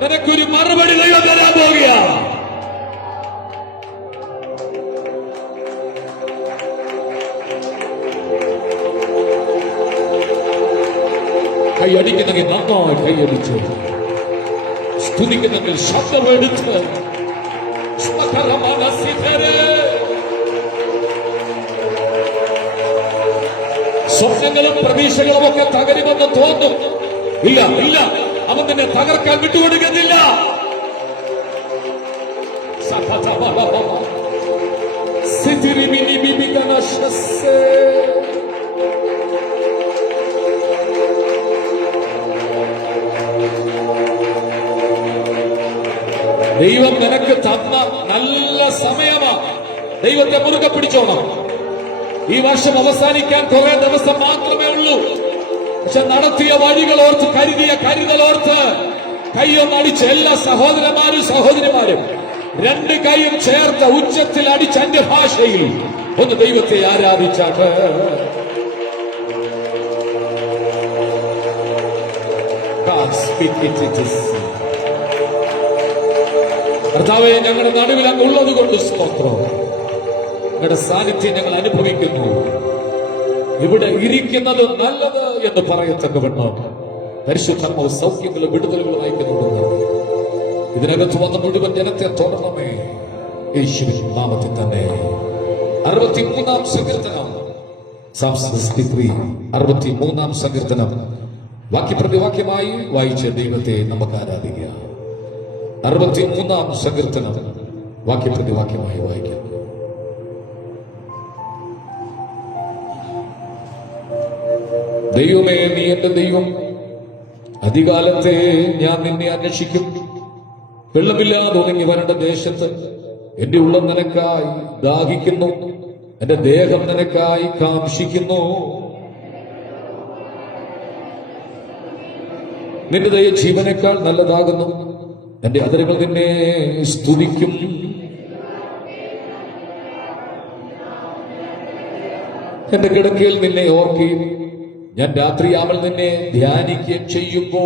നിനക്കൊരു മറുപടി ദൈവം തരാൻ പോകുക. കൈയടിക്കുന്നെങ്കിൽ നന്നായി കൈയടിച്ചു, സ്തുതിക്കുന്നെങ്കിൽ ശബ്ദമെടുത്ത് സ്വപ്നങ്ങളും പ്രതീക്ഷകളും ഒക്കെ തകരുമെന്ന് തോന്നും. ഇല്ല ഇല്ല, അവൻ നിന്നെ തകർക്കാൻ വിട്ടുകൊടുക്കുന്നില്ല. ദൈവം നിനക്ക് തന്ന നല്ല സമയമാ. ദൈവത്തെ മുറുകെ പിടിച്ചോണം. ഈ വർഷം അവസാനിക്കാൻ കുറെ ദിവസം മാത്രമേ ഉള്ളൂ. പക്ഷെ നടത്തിയ വഴികൾ ഓർത്ത്, കരുതിയ കരുതലോർത്ത് കൈയൊന്നടിച്ച് എല്ലാ സഹോദരന്മാരും സഹോദരിമാരും രണ്ട് കൈയും ചേർത്ത് ഉച്ചത്തിൽ അടിച്ച് അന്യഭാഷയിൽ ഒന്ന് ദൈവത്തെ ആരാധിച്ചാട്ട് കർത്താവേ, ഞങ്ങളുടെ നടുവിൽ അങ്ങ് ഉള്ളത് കൊണ്ട് സ്തോത്രം. ഞങ്ങളുടെ സാന്നിധ്യം ഞങ്ങൾ അനുഭവിക്കുന്നു. ഇവിടെ ഇരിക്കുന്നത് നല്ലത് എന്ന് പറയത്തക്കവണ്ണം പരിശുദ്ധാത്മാവ് സൗഖ്യങ്ങളും വിടുതലുകളും അയക്കുന്നുണ്ട്. ഇതിനകത്ത് വന്ന മുഴുവൻ ജനത്തെ തുടരണമേ യേശുവിൻ നാമത്തിൽ തന്നെ. 63-ാം സങ്കീർത്തനം, Psalm 63, 63-ാം സങ്കീർത്തനം വാക്യപ്രതിവാക്യമായി വായിച്ച ദൈവത്തെ നമുക്ക് ആരാധിക്കുക. 63-ാം സങ്കീർത്തനം വാക്യപ്രതിവാക്യമായി വായിക്കുന്നു. ദൈവമേ, നീ എന്റെ ദൈവം. അധികാലത്തെ ഞാൻ നിന്നെ അന്വേഷിക്കും. വെള്ളമില്ലാതെ ഉണങ്ങി വരേണ്ട ദേശത്ത് എന്റെ ഉള്ളം നിനക്കായി ദാഹിക്കുന്നു. എന്റെ ദേഹം നിനക്കായി കാംക്ഷിക്കുന്നു. നിന്റെ ദയ ജീവനേക്കാൾ നല്ലതാകുന്നു. എന്റെ അതിരുകൾ നിന്നെ സ്തുതിക്കും. എന്റെ കിടക്കയിൽ നിന്നെ ഓർക്കുകയും ഞാൻ രാത്രിയാവൽ നിന്നെ ധ്യാനിക്കുകയും ചെയ്യുമ്പോ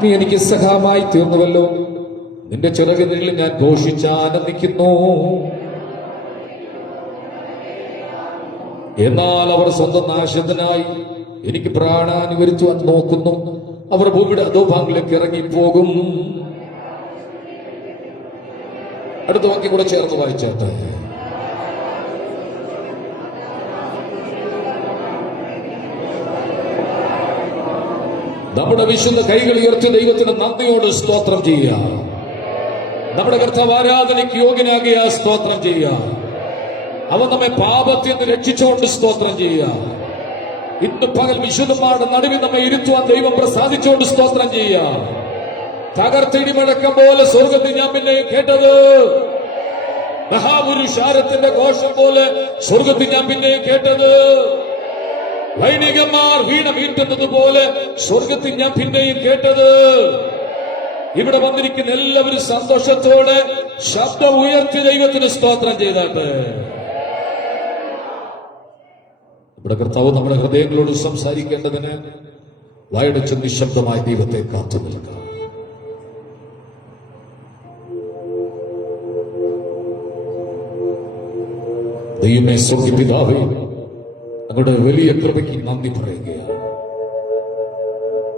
നീ എനിക്ക് സഹായമായി തീർന്നുവല്ലോ. നിന്റെ ചിറകുകളിൽ ഞാൻ ഘോഷിച്ച് ആനന്ദിക്കുന്നു. എന്നാൽ അവർ സ്വന്തം നാശത്തിനായി എനിക്ക് പ്രാണഹാനി വരുത്തുവാൻ നോക്കുന്നു. അവർ ഭൂമിയുടെ അധോഭാഗങ്ങളിലേക്ക് ഇറങ്ങിപ്പോകും. അടുത്ത വാക്യം കൂടെ ചേർന്ന് വായിച്ചേട്ടെ. നമ്മുടെ വിശുദ്ധ കൈകൾ ഉയർത്തി ദൈവത്തിന് നന്ദിയോട് സ്തോത്രം ചെയ്യുക. നമ്മുടെ കർത്താവ് ആരാധനയ്ക്ക് യോഗ്യനാകിയ സ്തോത്രം ചെയ്യുക. അവൻ നമ്മെ പാപത്തിൽ നിന്ന് രക്ഷിച്ചുകൊണ്ട് സ്തോത്രം ചെയ്യുക. ഇന്ന് പകൽ വിശുദ്ധന്മാരുടെ നടുവിൽ നമ്മെ ഇരുത്തുവാൻ ദൈവം പ്രസാദിച്ചുകൊണ്ട് സ്തോത്രം ചെയ്യുക. തകർത്തിടിമടക്കം പോലെ സ്വർഗത്തിൽ ഞാൻ പിന്നെ കേട്ടത്, മഹാപുരുഷാരത്തിന്റെ ഘോഷം പോലെ സ്വർഗത്തിൽ ഞാൻ പിന്നെ കേട്ടത്, വൈണികന്മാർ വീണ വീട്ടുന്നത് പോലെ സ്വർഗത്തിൽ ഞാൻ പിന്നെയും കേട്ടത്. ഇവിടെ വന്നിരിക്കുന്ന എല്ലാവരും സന്തോഷത്തോടെ ശബ്ദം ഉയർത്തി ദൈവത്തിന് സ്തോത്രം ചെയ്താട്ട്. നമ്മുടെ കർത്താവ് നമ്മുടെ ഹൃദയങ്ങളോട് സംസാരിക്കേണ്ടതിന് വായടച്ച് നിശബ്ദമായി ദൈവത്തെ കാത്തു നിൽക്കാം. ദൈവമേ, സ്വർഗ്ഗപിതാവേ, അങ്ങയുടെ വലിയ കൃപയ്ക്ക് നന്ദി പറയുകയാണ്.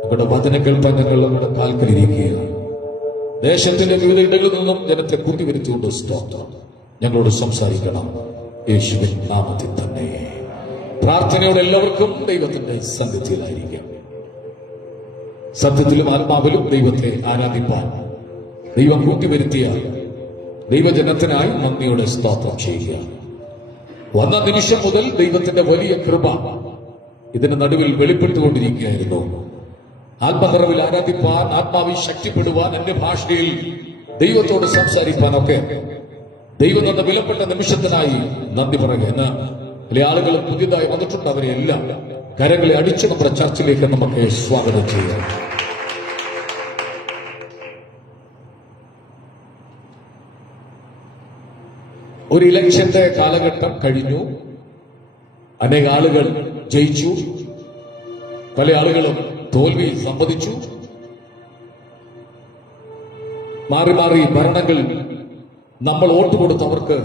അങ്ങയുടെ വചന കേൾപ്പാൻ ഞങ്ങൾ നമ്മുടെ കാൽക്കലിരിക്കുകയാണ്. ദേശത്തിന്റെ വിവിധ ഇടങ്ങളിൽ നിന്നും ജനത്തെ കൂട്ടിവരുത്തിക്കൊണ്ട് സ്തോത്രം. ഞങ്ങളോട് സംസാരിക്കണം യേശുവിൻ നാമത്തിൽ തന്നെ. പ്രാർത്ഥനയോടെ എല്ലാവർക്കും ദൈവത്തിന്റെ സന്നിധിയിലായിരിക്കാം. സത്യത്തിലും ആത്മാവിലും ദൈവത്തെ ആരാധിപ്പാൻ ദൈവം കൂട്ടിവരുത്തിയ ദൈവജനത്തിനായി നന്ദിയോടെ സ്തോത്രം ചെയ്യുക. വന്ന നിമിഷം മുതൽ ദൈവത്തിന്റെ വലിയ കൃപ ഇതിന് നടുവിൽ വെളിപ്പെട്ടുകൊണ്ടിരിക്കുകയായിരുന്നു. ആത്മനിറവിൽ ആരാധിപ്പാൻ, ആത്മാവിൽ ശക്തിപ്പെടുവാൻ, എന്റെ ഭാഷയിൽ ദൈവത്തോട് സംസാരിപ്പാനൊക്കെ ദൈവം തന്ന വിലപ്പെട്ട നിമിഷത്തിനായി നന്ദി പറയുക. എന്ന് ചില ആളുകൾ പുതിയതായി വന്നിട്ടുണ്ട്. അവരെയെല്ലാം കരങ്ങളെ അടിച്ച് നമ്മുടെ ചർച്ചിലേക്ക് നമുക്ക് സ്വാഗതം ചെയ്യാം. ഒരു ഇലക്ഷന്റെ കാലഘട്ടം കഴിഞ്ഞു. അനേക ആളുകൾ ജയിച്ചു, പല ആളുകളും തോൽവി സമ്മതിച്ചു. മാറി മാറി ഭരണങ്ങൾ നമ്മൾ വോട്ട് കൊടുത്തവർക്ക്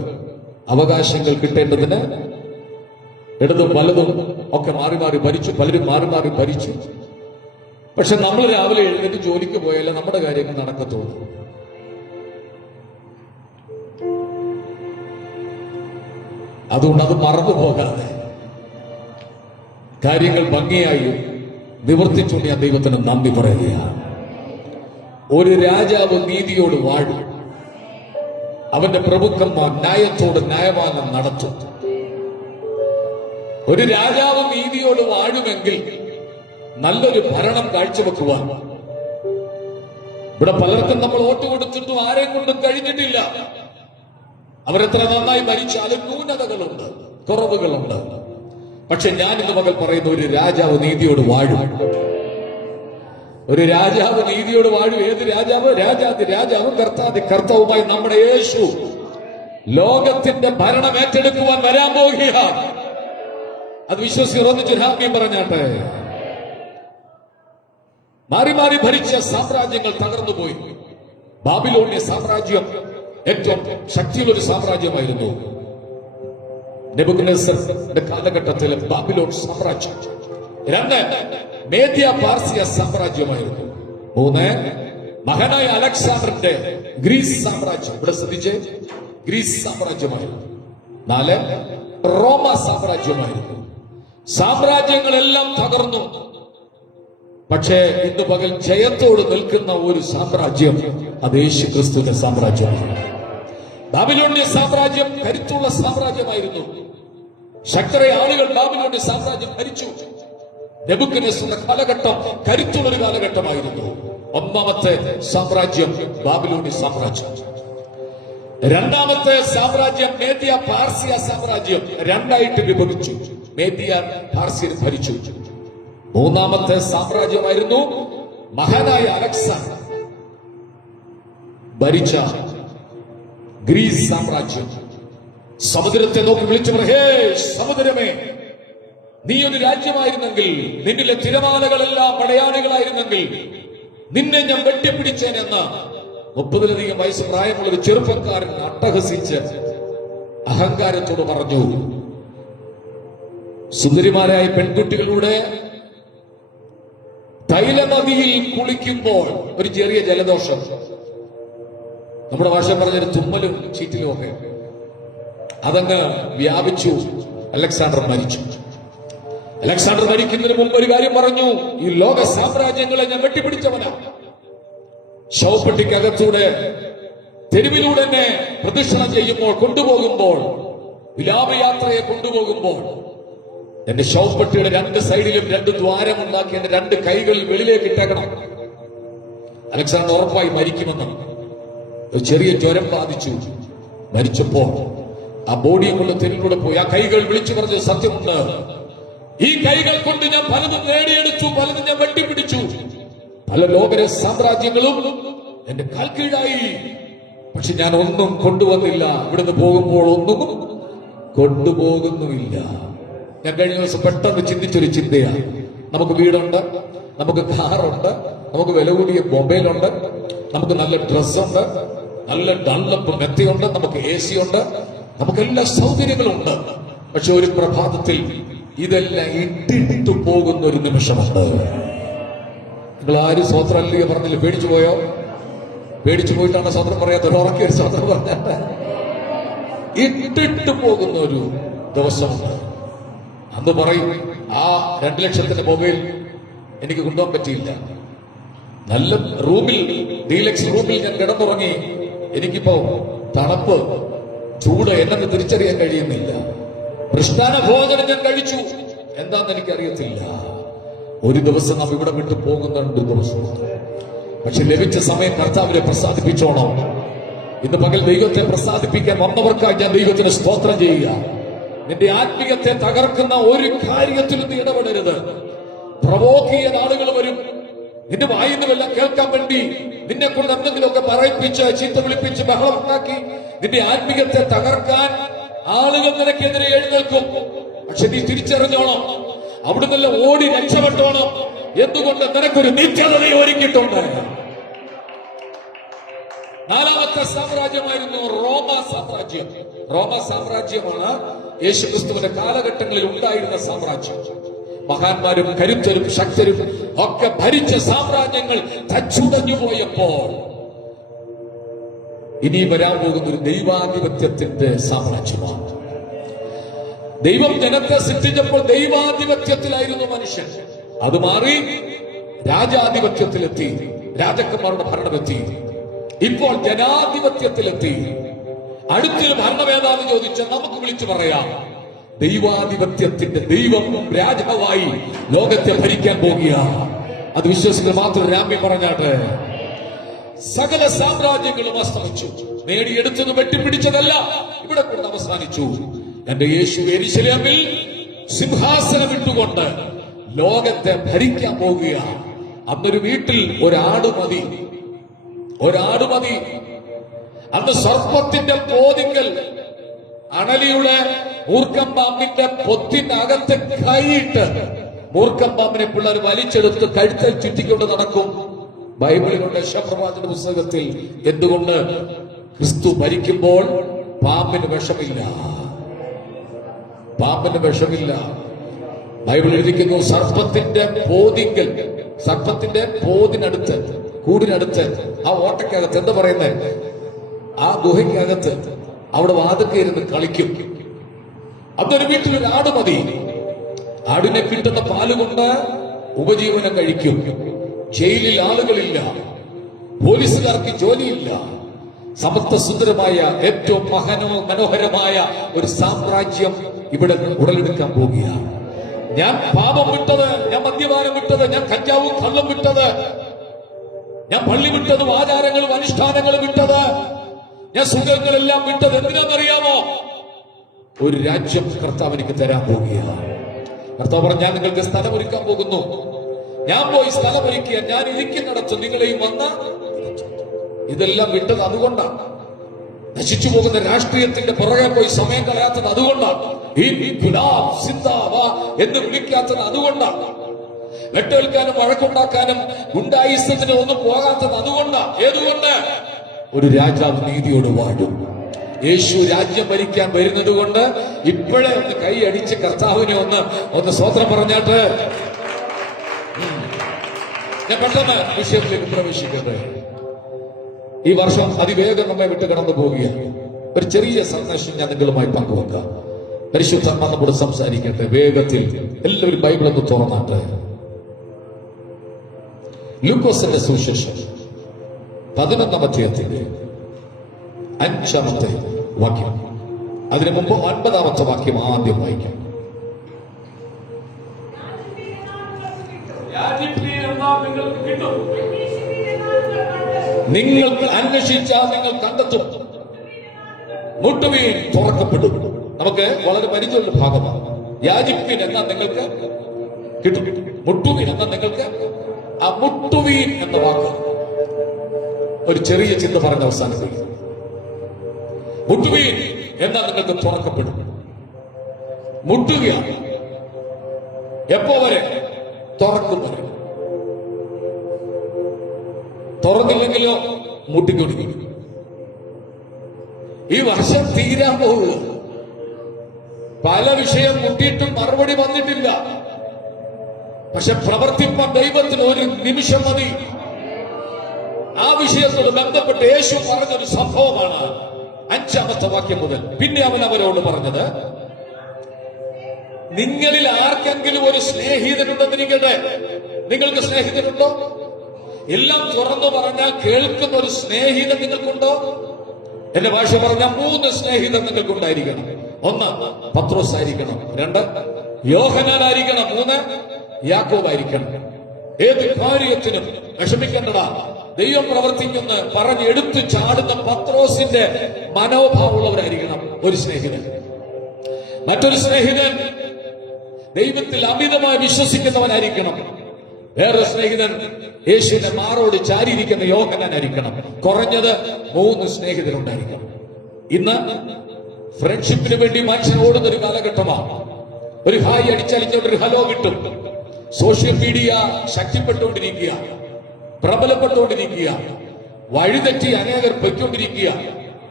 അവകാശങ്ങൾ കിട്ടേണ്ടതിന് ഇടതും വലതും ഒക്കെ മാറി മാറി ഭരിച്ചു, പലരും മാറി മാറി ഭരിച്ചു. പക്ഷെ നമ്മൾ രാവിലെ എഴുന്നേറ്റ് ജോലിക്ക് പോയാലേ നമ്മുടെ കാര്യങ്ങൾ നടക്കത്തുള്ളൂ. അതുകൊണ്ട് അത് മറന്നു പോകാതെ കാര്യങ്ങൾ ഭംഗിയായി നിവർത്തിച്ചുകൊണ്ട് ഞാൻ ദൈവത്തിന് നന്ദി പറയുകയാണ്. ഒരു രാജാവ് നീതിയോട് വാഴും, അവന്റെ പ്രഭുക്കന്മാർ ന്യായത്തോട് ന്യായപാലനം നടത്തും. ഒരു രാജാവ് നീതിയോട് വാഴുമെങ്കിൽ നല്ലൊരു ഭരണം കാഴ്ചവെക്കുവാൻ ഇവിടെ പലർക്കും നമ്മൾ വോട്ട് കൊടുത്തിട്ടും ആരെയും കൊണ്ടും കഴിഞ്ഞിട്ടില്ല. അവരെത്ര നന്നായി ഭരിച്ചാലും ന്യൂനതകളുണ്ട്, കുറവുകളുണ്ട്. പക്ഷെ ഞാൻ ഇന്ന് മകൾ പറയുന്ന ഒരു രാജാവ് നീതിയോട് വാഴും. ഒരു രാജാവ് നീതിയോട് വാഴും. ഏത് രാജാവ്? രാജാതി രാജാവും കർത്താതി കർത്താവുമായി നമ്മുടെ യേശു ലോകത്തിന്റെ ഭരണം ഏറ്റെടുക്കുവാൻ വരാൻ പോവുകയാണ്. അത് വിശ്വസിച്ച് ഒന്നിച്ച് ഹാമ്യം പറഞ്ഞാട്ടെ. മാറി മാറി ഭരിച്ച സാമ്രാജ്യങ്ങൾ തകർന്നുപോയി. ബാബിലോണിയ സാമ്രാജ്യം ഏറ്റവും ശക്തിയുള്ള ഒരു സാമ്രാജ്യമായിരുന്നു. നെബൂഖദ്നേസറിന്റെ കാലഘട്ടത്തിലെ ബാബിലോൺ സാമ്രാജ്യം. 2 മേദ്യ പാർസിയ സാമ്രാജ്യമായിരുന്നു. 3 മഹാനായ അലക്സാണ്ടറിന്റെ ഗ്രീസ് സാമ്രാജ്യം. ഇവിടെ ശ്രദ്ധിച്ച്, ഗ്രീസ് സാമ്രാജ്യമായിരുന്നു. 4 റോമ സാമ്രാജ്യമായിരുന്നു. സാമ്രാജ്യങ്ങളെല്ലാം തകർന്നു. പക്ഷേ ഇന്ന് പകൽ ജയത്തോട് നിൽക്കുന്ന ഒരു സാമ്രാജ്യം, അത് യേശു ക്രിസ്തുവിന്റെ സാമ്രാജ്യമാണ്. ബാബിലോണിയ സാമ്രാജ്യം കരുത്തുള്ള സാമ്രാജ്യമായിരുന്നു. ശക്തരായ ആളുകൾ ബാബിലോണിയ സാമ്രാജ്യം ഭരിച്ചു. നെബൂഖദ്നേസറിന്റെ കാലഘട്ടം കരുത്തുള്ളൊരു കാലഘട്ടമായിരുന്നു. 1ാമത്തെ സാമ്രാജ്യം ബാബിലോണിയ സാമ്രാജ്യം. 2ാമത്തെ സാമ്രാജ്യം മേദ്യ പാർസിയ സാമ്രാജ്യം. 2ആയിട്ട് വിഭജിച്ചു. മേദ്യ പാർസിയൻ ഭരിച്ചു. 3ാമത്തെ സാമ്രാജ്യമായിരുന്നു മഹാനായ അലക്സാണ്ടർ ഭരിച്ച ഗ്രീസ് സാമ്രാജ്യം. സമുദ്രത്തെ നോക്കി വിളിച്ചു, ഹേ സമുദ്രമേ, നീ ഒരു രാജ്യമായിരുന്നെങ്കിൽ, നിന്നിലെ തിരമാലകളെല്ലാം പടയാളികളായിരുന്നെങ്കിൽ നിന്നെ ഞാൻ വെട്ടിപ്പിടിച്ചേനെന്ന് 30-ലധികം വയസ്സ് പ്രായമുള്ള ഒരു ചെറുപ്പക്കാരൻ അട്ടഹസിച്ച് അഹങ്കാരത്തോട് പറഞ്ഞു. സുന്ദരിമാരായ പെൺകുട്ടികളുടെ തൈലനദിയിൽ കുളിക്കുമ്പോൾ ഒരു ചെറിയ ജലദോഷം, നമ്മുടെ ഭാഷ പറഞ്ഞൊരു തുമ്മലും ചീറ്റിലും ഒക്കെ അതങ്ങ് വ്യാപിച്ചു. അലക്സാണ്ടർ മരിച്ചു. അലക്സാണ്ടർ മരിക്കുന്നതിന് മുമ്പ് ഒരു കാര്യം പറഞ്ഞു, ഈ ലോക സാമ്രാജ്യങ്ങളെ ഞാൻ വെട്ടിപ്പിടിച്ചവനാണ്. ശവപ്പെട്ടിക്കകത്തൂടെ തെരുവിലൂടെ എന്നെ പ്രദക്ഷിണം ചെയ്യുമ്പോൾ, കൊണ്ടുപോകുമ്പോൾ, വിലാപയാത്രയെ കൊണ്ടുപോകുമ്പോൾ എന്റെ ശവപ്പെട്ടിയുടെ 2 സൈഡിലും 2 ദ്വാരമുണ്ടാക്കി എന്റെ 2 കൈകൾ വെളിയിലേക്ക് ഇട്ടേക്കണം. അലക്സാണ്ടർ ഉറപ്പായി മരിക്കുമെന്ന്. ഒരു ചെറിയ ജ്വരം ബാധിച്ചു. മരിച്ചപ്പോൾ ആ ബോഡിയെ കൊണ്ട് തെരുവിലൂടെ പോയി ആ കൈകൾ വിളിച്ചു പറഞ്ഞ സത്യമുണ്ട്, ഈ കൈകൾ കൊണ്ട് ഞാൻ പലതും നേടിയെടുത്തു, പലതും ഞാൻ വെട്ടിപ്പിടിച്ചു, പല ലോകരെ സാമ്രാജ്യങ്ങളും എന്റെ കാൽ കീഴായി, പക്ഷെ ഞാൻ ഒന്നും കൊണ്ടുവന്നില്ല. ഇവിടുന്ന് പോകുമ്പോൾ ഒന്നും കൊണ്ടുപോകുന്നുമില്ല. ഞാൻ കഴിഞ്ഞ ദിവസം പെട്ടെന്ന് ചിന്തിച്ചൊരു ചിന്തയാണ്. നമുക്ക് വീടുണ്ട്, നമുക്ക് കാറുണ്ട്, നമുക്ക് വില കൂടിയ മൊബൈലുണ്ട്, നമുക്ക് നല്ല ഡ്രസ്സുണ്ട്, നല്ല ഡൺലപ്പ് മെത്തയുണ്ട്, നമുക്ക് AC ഉണ്ട്, നമുക്ക് എല്ലാ സൗകര്യങ്ങളുണ്ട്. പക്ഷെ ഒരു പ്രഭാതത്തിൽ ഇതെല്ലാം ഇട്ടിട്ടു പോകുന്ന ഒരു നിമിഷമുണ്ട്. നിങ്ങൾ ആരും സ്വത്രല്ലേ പറഞ്ഞില്ല? പേടിച്ചു പോയോ? പേടിച്ചു പോയിട്ടാണ് സ്വത്രം പറയാത്തത്. ഉറക്കിയ ഒരു സ്വത്രം പറഞ്ഞ ഇട്ടിട്ട് പോകുന്ന ഒരു ദിവസമുണ്ട്. അന്ന് പറയും, ആ 2 ലക്ഷത്തിന്റെ മൊബൈൽ എനിക്ക് കൊണ്ടുപോകാൻ പറ്റിയില്ല. നല്ല റൂമിൽ, ഡീലക്സ് റൂമിൽ ഞാൻ കിടന്നുറങ്ങി. എനിക്കിപ്പോ തണുപ്പ്, ചൂട് എന്നെ തിരിച്ചറിയാൻ കഴിയുന്നില്ല. മൃഷ്ടാന ഭോജനം ഞാൻ കഴിച്ചു, എന്താന്ന് എനിക്കറിയത്തില്ല. ഒരു ദിവസം നാം ഇവിടെ വിട്ടു പോകുന്നുണ്ട്, ദിവസമുണ്ട്. പക്ഷെ ലഭിച്ച സമയം കർത്താവിനെ പ്രസാദിപ്പിച്ചോണം. ഇന്ന് പകൽ ദൈവത്തെ പ്രസാദിപ്പിക്കാൻ വന്നവർക്കായി ഞാൻ ദൈവത്തിന് സ്തോത്രം ചെയ്യുക. നിന്റെ ആത്മീയത്തെ തകർക്കുന്ന ഒരു കാര്യത്തിലും നീ ഇടപെടരുത്. പ്രവോക്ക് ചെയ്യാൻ ആളുകൾ വരും. നിന്റെ വായിന്ന് വല്ലതും കേൾക്കാൻ വേണ്ടി നിന്നെ കൊണ്ട് എന്തെങ്കിലുമൊക്കെ പറയിപ്പിച്ച് ചീത്ത വിളിപ്പിച്ച് ബഹളം ഉണ്ടാക്കി നിന്റെ ആത്മീയത്തെ തകർക്കാൻ ആളുകൾ നിനക്കെതിരെ എഴുന്നേൽക്കും. പക്ഷെ നീ തിരിച്ചറിഞ്ഞോണം, അവിടുന്ന് ഓടി രക്ഷപ്പെട്ടോണം. എന്തുകൊണ്ട്? നിനക്കൊരു നിത്യത ഒരുക്കിയിട്ടുണ്ട്. നാലാമത്തെ സാമ്രാജ്യമായിരുന്നു റോമാ സാമ്രാജ്യം. റോമാ സാമ്രാജ്യമാണ് യേശുക്രിസ്തുവിന്റെ കാലഘട്ടങ്ങളിൽ ഉണ്ടായിരുന്ന സാമ്രാജ്യം. മഹാന്മാരും കരുത്തരും ശക്തരും ഒക്കെ ഭരിച്ച സാമ്രാജ്യങ്ങൾ തച്ചുടഞ്ഞു പോയപ്പോൾ ഇനി വരാൻ പോകുന്ന ഒരു ദൈവാധിപത്യത്തിന്റെ സാമ്രാജ്യമാണ്. ദൈവം ജനത്തെ സൃഷ്ടിച്ചപ്പോൾ ദൈവാധിപത്യത്തിലായിരുന്നു മനുഷ്യൻ. അത് മാറി രാജാധിപത്യത്തിലെത്തി, രാജാക്കന്മാരുടെ ഭരണമെത്തി. ഇപ്പോൾ ജനാധിപത്യത്തിലെത്തി. അടുത്തൊരു ഭരണമേതാന്ന് ചോദിച്ചാൽ നമുക്ക് വിളിച്ചു പറയാം, ദൈവാധിപത്യത്തിന്റെ ദൈവം രാജാവായി ലോകത്തെ ഭരിക്കാൻ പോകുക. അത് വിശ്വസിക്കുന്ന മാത്രം രാമ്യം പറഞ്ഞാട്ടെ. സകല സാമ്രാജ്യങ്ങളും അസ്തമിച്ചു. നേടിയെടുത്തത് വെട്ടിപ്പിടിച്ചതല്ല, ഇവിടെ കൊണ്ട് അവസാനിച്ചു. എന്റെ യേശു യെരൂശലേമിൽ സിംഹാസനം ഇട്ടുകൊണ്ട് ലോകത്തെ ഭരിക്കാൻ പോകുക. അന്നൊരു വീട്ടിൽ ഒരാട് മതി. അന്ന് സർപ്പത്തിന്റെ പോതിങ്കൽ അണലിയുടെ മൂർഖം പാമ്പിന്റെ പൊത്തിനകത്ത് കൈയിട്ട് മൂർഖം പാമ്പിനെ പിള്ളേർ വലിച്ചെടുത്ത് കഴുത്തിൽ ചുറ്റിക്കൊണ്ട് നടക്കും. ബൈബിളിലുള്ള യശപ്രവാചന പുസ്തകത്തിൽ എന്തുകൊണ്ട് ക്രിസ്തു ഭരിക്കുമ്പോൾ പാമ്പിന് വിഷമില്ല? ബൈബിൾ എഴുതിക്കുന്നു, സർപ്പത്തിന്റെ പോതിനടുത്ത് കൂടിനടുത്ത് ആ ഓട്ടയ്ക്കകത്ത് എന്താ പറയുന്നത്, ആ ഗുഹയ്ക്കകത്ത് അവിടെ വാതൊക്കെ ഇരുന്ന് കളിക്കും. അതൊരു വീട്ടിൽ ഒരു ആട് മതി. ആടിനെ കിട്ടുന്ന പാല് കൊണ്ട് ഉപജീവനം കഴിക്കും. ജയിലിൽ ആളുകളില്ല, പോലീസുകാർക്ക് ജോലിയില്ല. സമത്വസുന്ദരമായ ഏറ്റവും മനോഹരമായ ഒരു സാമ്രാജ്യം ഇവിടെ ഉടലെടുക്കാൻ പോവുകയാണ്. ഞാൻ പാപം വിട്ടത്, ഞാൻ മദ്യപാനം വിട്ടത്, ഞാൻ കഞ്ചാവും കള്ളും വിട്ടത്, ഞാൻ പള്ളി വിട്ടതും ആചാരങ്ങളും അനുഷ്ഠാനങ്ങളും വിട്ടത്, ഞാൻ സുഖങ്ങളെല്ലാം വിട്ടത് എന്തിനാണെന്നറിയാമോ? ഒരു രാജ്യം കർത്താവ് എനിക്ക് തരാൻ പോവുകയാണ്. കർത്താവ് പറഞ്ഞു, ഞാൻ നിങ്ങൾക്ക് സ്ഥലമൊരുക്കാൻ പോകുന്നു. ഞാൻ പോയി സ്ഥലമൊരുക്കിയ ഞാൻ ഇരിക്കുന്നിടത്ത് നിങ്ങളെയും വന്ന്. ഇതെല്ലാം വിട്ടത് അതുകൊണ്ടാണ്. നശിച്ചു പോകുന്ന രാഷ്ട്രീയത്തിന്റെ പുറകെ പോയി സമയം കളയാത്തത് അതുകൊണ്ടാണ്. എന്ന് വിളിക്കാത്തത് അതുകൊണ്ടാണ്. വെട്ടേൽക്കാനും വഴക്കുണ്ടാക്കാനും ഗുണ്ടായിസത്തിനും ഒന്നും പോകാത്തത് അതുകൊണ്ടാണ്. ഏതുകൊണ്ട്? ഒരു രാജാവ് നീതിയോട് വാഴും. യേശു രാജ്യം ഭരിക്കാൻ വരുന്നത് കൊണ്ട് ഇപ്പോഴേ ഒന്ന് കൈ അടിച്ച് കർത്താവിനെ ഒന്ന് സ്വത്രം പറഞ്ഞാട്ട് ഞാൻ പെട്ടെന്ന് വിഷയത്തിലേക്ക് പ്രവേശിക്കട്ടെ. ഈ വർഷം അതിവേഗം നമ്മെ വിട്ട് കടന്നു പോവുകയാണ്. ഒരു ചെറിയ സന്ദേശം ഞാൻ നിങ്ങളുമായി പങ്കുവെക്കാം. പരിശുദ്ധാത്മാ നമ്മോട് സംസാരിക്കട്ടെ. വേഗത്തിൽ എല്ലാവരും ബൈബിൾ ഒന്ന് തുറന്നാട്ടെ. ലൂക്കോസിന്റെ സുവിശേഷം 11-ാം അധ്യായത്തിന്റെ 5-ാമത്തെ വാക്യം. അതിനു മുമ്പ് 9-ാമത്തെ വാക്യം ആദ്യം വായിക്കാം. നിങ്ങൾക്ക് അന്വേഷിച്ചാൽ നിങ്ങൾ കണ്ടെത്തും, മുട്ടുവീൻ തുറക്കപ്പെടും. നമുക്ക് വളരെ പരിചയമുള്ള ഭാഗമാണ്. യാചിപ്പീൻ എന്നാൽ നിങ്ങൾക്ക് കിട്ടും, മുട്ടുവീൻ എന്നാൽ നിങ്ങൾക്ക്. ആ മുട്ടുവീൻ എന്ന വാക്ക് ഒരു ചെറിയ ചിന്ത പറഞ്ഞ അവസാനിപ്പിക്കും. മുട്ടുവീൻ എന്നാൽ നിങ്ങൾക്ക് തുറക്കപ്പെടും. മുട്ടുകയാണ്. എപ്പോ വരെ? തുറക്കും വരെ. തുറന്നില്ലെങ്കിലോ മുട്ടിക്കൊടുക്കും. ഈ വർഷം തീരാൻ പോകുള്ളൂ. പല വിഷയം മുട്ടിയിട്ടും മറുപടി വന്നിട്ടില്ല. പക്ഷെ പ്രവർത്തിപ്പാൻ ദൈവത്തിന് ഒരു നിമിഷം മതി. ആ വിഷയത്തോട് ബന്ധപ്പെട്ട് യേശു പറഞ്ഞൊരു സംഭവമാണ് 5-ാമത്തെ വാക്യം മുതൽ. പിന്നെ അവൻ അവരോട് പറഞ്ഞത്, നിങ്ങളിൽ ആർക്കെങ്കിലും ഒരു സ്നേഹിതനുണ്ടെന്നിരിക്കട്ടെ. നിങ്ങൾക്ക് സ്നേഹിതനുണ്ടോ? എല്ലാം തുറന്നു പറഞ്ഞാൽ കേൾക്കുന്ന ഒരു സ്നേഹിതൻ നിങ്ങൾക്കുണ്ടോ? എന്റെ ഭാഷ പറഞ്ഞാൽ 3 സ്നേഹിതൻ നിങ്ങൾക്കുണ്ടായിരിക്കണം. 1 പത്രോസ് ആയിരിക്കണം, 2 യോഹന്നാനായിരിക്കണം, 3 യാക്കോബായിരിക്കണം. ഏത് കാര്യത്തിനും വിഷമിക്കേണ്ടടാ, ദൈവം പ്രവർത്തിക്കുന്ന പറഞ്ഞ് എടുത്തു ചാടുന്ന പത്രോസിന്റെ മനോഭാവമുള്ളവരായിരിക്കണം ഒരു സ്നേഹിതൻ. മറ്റൊരു സ്നേഹിതൻ ദൈവത്തിൽ അമിതമായി വിശ്വസിക്കുന്നവനായിരിക്കണം. വേറൊരു സ്നേഹിതൻ യേശുവിന്റെ മാറോട് ചാരിയിരിക്കുന്ന യോഹന്നാനായിരിക്കണം. കുറഞ്ഞത് 3 സ്നേഹിതരുണ്ടായിരിക്കണം. ഇന്ന് ഫ്രണ്ട്ഷിപ്പിന് വേണ്ടി മനുഷ്യൻ ഓടുന്ന ഒരു കാലഘട്ടമാണ്. ഒരു ഹായ് അടിച്ചടിച്ചോണ്ട് ഒരു ഹലോ കിട്ടും. സോഷ്യൽ മീഡിയ ശക്തിപ്പെട്ടുകൊണ്ടിരിക്കുക, പ്രബലപ്പെട്ടുകൊണ്ടിരിക്കുക, വഴിതെറ്റി അനേകർ പൊയ്ക്കൊണ്ടിരിക്കുക.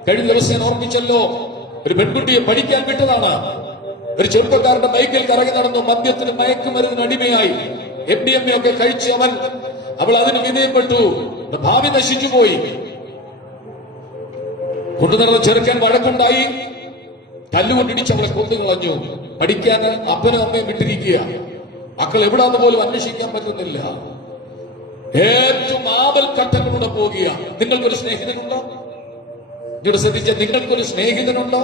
കഴിഞ്ഞ ദിവസം ഞാൻ ഓർമ്മിച്ചല്ലോ, ഒരു പെൺകുട്ടിയെ പഠിക്കാൻ വിട്ടതാണ്. ഒരു ചെറുപ്പക്കാരന്റെ ബൈക്കിൽ കറങ്ങി നടന്നു, മദ്യത്തിന് മയക്കുമരുന്നിന് അടിമയായി, MDMA ഒക്കെ കഴിച്ച് അവൾ അതിന് വിധേയപ്പെട്ടു. ഭാവി നശിച്ചുപോയി. കൊണ്ടുനടന്ന ചെറുക്കൻ വഴക്കുണ്ടായി, കല്ലുകൊണ്ടിടിച്ച് അവളെ കൊന്നുകളഞ്ഞു. പഠിക്കാൻ അപ്പനും അമ്മയും വിട്ടിരിക്കുക. മക്കൾ എവിടാന്ന് പോലും അന്വേഷിക്കാൻ പറ്റുന്നില്ല. ഏറ്റവും ആപൽ ഘട്ടങ്ങളിലൂടെ പോകുക. നിങ്ങൾക്കൊരു സ്നേഹിതനുണ്ടോ? ഇവിടെ ശ്രദ്ധിച്ച, നിങ്ങൾക്കൊരു സ്നേഹിതനുണ്ടോ?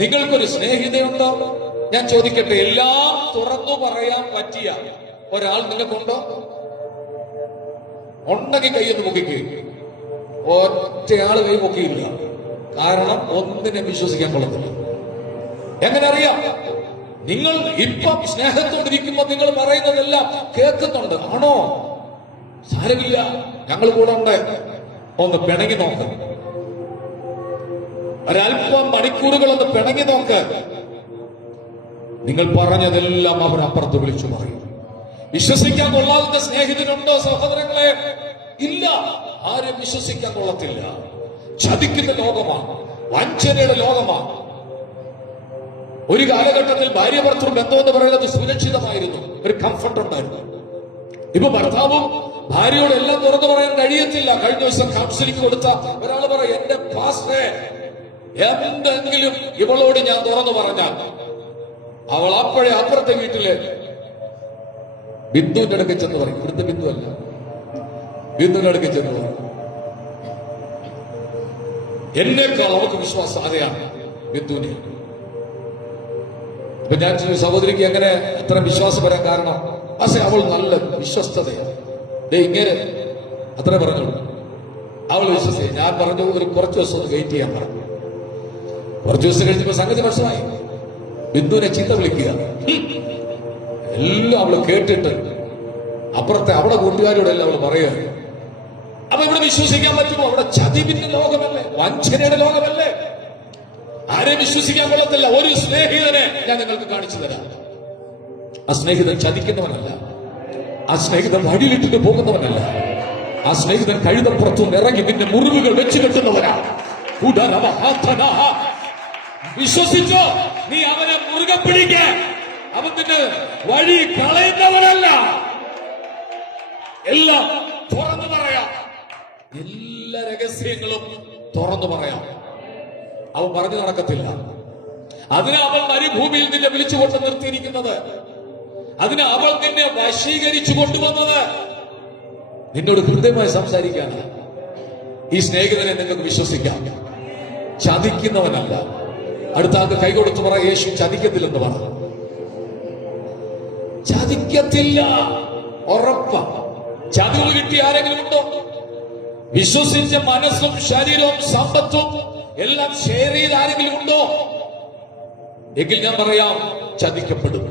നിങ്ങൾക്കൊരു സ്നേഹിതയുണ്ടോ? ഞാൻ ചോദിക്കട്ടെ, എല്ലാം തുറന്നു പറയാൻ പറ്റിയ ഒരാൾ നിങ്ങൾക്കുണ്ടോ? ഉണ്ടെങ്കിൽ കൈയൊന്ന് പൊക്കിക്ക്. ഒറ്റയാള് കൈ പൊക്കിയില്ല. കാരണം ഒന്നിനെ വിശ്വസിക്കാൻ കൊള്ളത്തില്ല. എങ്ങനെ അറിയാം? നിങ്ങൾ ഇപ്പം സ്നേഹത്തോടിരിക്കുമ്പോൾ നിങ്ങൾ പറയുന്നതെല്ലാം കേൾക്കുന്നുണ്ട്. ആണോ? സാരമില്ല, ഞങ്ങൾ കൂടെ ഉണ്ട്. ഒന്ന് പിണങ്ങി നോക്ക്. ഒരല്പം മണിക്കൂറുകളൊന്ന് പിണങ്ങി നോക്ക്. നിങ്ങൾ പറഞ്ഞതെല്ലാം അവർ അപ്പുറത്ത് വിളിച്ചു പറയും. വിശ്വസിക്കാൻ കൊള്ളാവുന്ന സ്നേഹിതനുണ്ടോ സഹോദരങ്ങളെ? ഇല്ല. ആരും വിശ്വസിക്കാൻ കൊള്ളത്തില്ല. ചതിക്കുന്ന ലോകമാണ്, വഞ്ചനയുടെ ലോകമാണ്. ഒരു കാലഘട്ടത്തിൽ ഭാര്യ ഭർത്തൃ ബന്ധം എന്ന് പറയുന്നത് സുരക്ഷിതമായിരുന്നു, ഒരു കംഫർട്ട് ഉണ്ടായിരുന്നു. ഇപ്പൊ ഭർത്താവും ഭാര്യയോട് എല്ലാം തുറന്നു പറയാൻ കഴിയത്തില്ല. കഴിഞ്ഞ ദിവസം കൗൺസിലിംഗ് കൊടുത്ത ഒരാൾ പറയും, എന്റെ പാസ്റ്ററെ, എന്തെങ്കിലും ഇവളോട് ഞാൻ തുറന്നു പറഞ്ഞാൽ അവൾ അപ്പോഴേ അപ്പുറത്തെ വീട്ടില് ബിന്ദുവിന്റെ അടുക്കൽ ചെന്ന് പറയും. ഇവിടുത്തെ ബിന്ദു അല്ല, ബിന്ദുവിന്റെ അടുക്കൽ ചെന്ന് പറയും. എന്നേക്കാൾ അവർക്ക് വിശ്വാസം അതെയാണ് ബിന്ദുവിനെ. ഇപ്പൊ ഞാൻ സഹോദരിക്ക് എങ്ങനെ അത്ര വിശ്വാസം വരാൻ കാരണം? പക്ഷെ അവൾ നല്ല വിശ്വസ്തതയാണ്. ഇങ്ങനെ അത്ര പറഞ്ഞു, അവൾ വിശ്വസിച്ച. ഞാൻ പറഞ്ഞു, ഒരു കുറച്ച് ദിവസം ഒന്ന് വെയിറ്റ് ചെയ്യാൻ പറഞ്ഞു. കുറച്ച് ദിവസം കഴിഞ്ഞപ്പോ സംഗതി പ്രശ്നമായി. ബിന്ദുവിനെ ചീത്ത വിളിക്കുക, എല്ലാം അവള് കേട്ടിട്ട് അപ്പുറത്തെ അവിടെ കൂട്ടുകാരോടെല്ലാം അവള് പറയുക. അപ്പൊ ഇവിടെ വിശ്വസിക്കാൻ പറ്റുമോ? അവിടെ ചതിവിന്റെ ലോകമല്ലേ, വഞ്ചനയുടെ ലോകമല്ലേ. ആരെയും വിശ്വസിക്കാൻ കൊള്ളത്തില്ല. ഒരു സ്നേഹിതനെ ഞാൻ നിങ്ങൾക്ക് കാണിച്ചു തരാം. ആ സ്നേഹിതൻ ചതിക്കുന്നവനല്ല. ആ സ്നേഹിതൻ വഴിയിലിട്ടിട്ട് പോകുന്നവനല്ല. ആ സ്നേഹിതൻ കഴുതപ്പുറത്തുനിന്ന് ഇറങ്ങി നിന്റെ മുറിവുകൾ വെച്ച് കെട്ടുന്നവനാ. വിശ്വസിച്ചോ? നീ അവനെ മുറുകെ പിടിക്കാൻ. അവൻ നിന്റെ വഴി കളയുന്നവനല്ല. എല്ലാം തുറന്നു പറയാം. എല്ലാ രഹസ്യങ്ങളും തുറന്നു പറയാം. അവൻ പറഞ്ഞു നടക്കത്തില്ല. അതിന് അവൾ മരുഭൂമിയിൽ നിന്നെ വിളിച്ചുകൊണ്ട് നിർത്തിയിരിക്കുന്നത്. അതിന് അവൾ നിന്നെ വശീകരിച്ചു കൊണ്ടുവന്നത് നിന്നോട് ഹൃദയമായി സംസാരിക്കാനാണ്. ഈ സ്നേഹിതനെ നിങ്ങൾക്ക് വിശ്വസിക്കാം. ചതിക്കുന്നവനല്ല. അടുത്ത ആൾക്ക് കൈകൊടുത്ത് പറ, യേശു ചതിക്കത്തില്ലെന്ന് പറ. ചതിക്കത്തില്ല, ഉറപ്പാ. ചതിവ് കിട്ടിയ ആരെങ്കിലും ഉണ്ടോ? വിശ്വസിച്ച മനസ്സും ശരീരവും സമ്പത്തും എല്ലാം ഷെയർ ചെയ്ത് ആരെങ്കിലും ഉണ്ടോ? എങ്കിൽ ഞാൻ പറയാം, ചതിക്കപ്പെടും.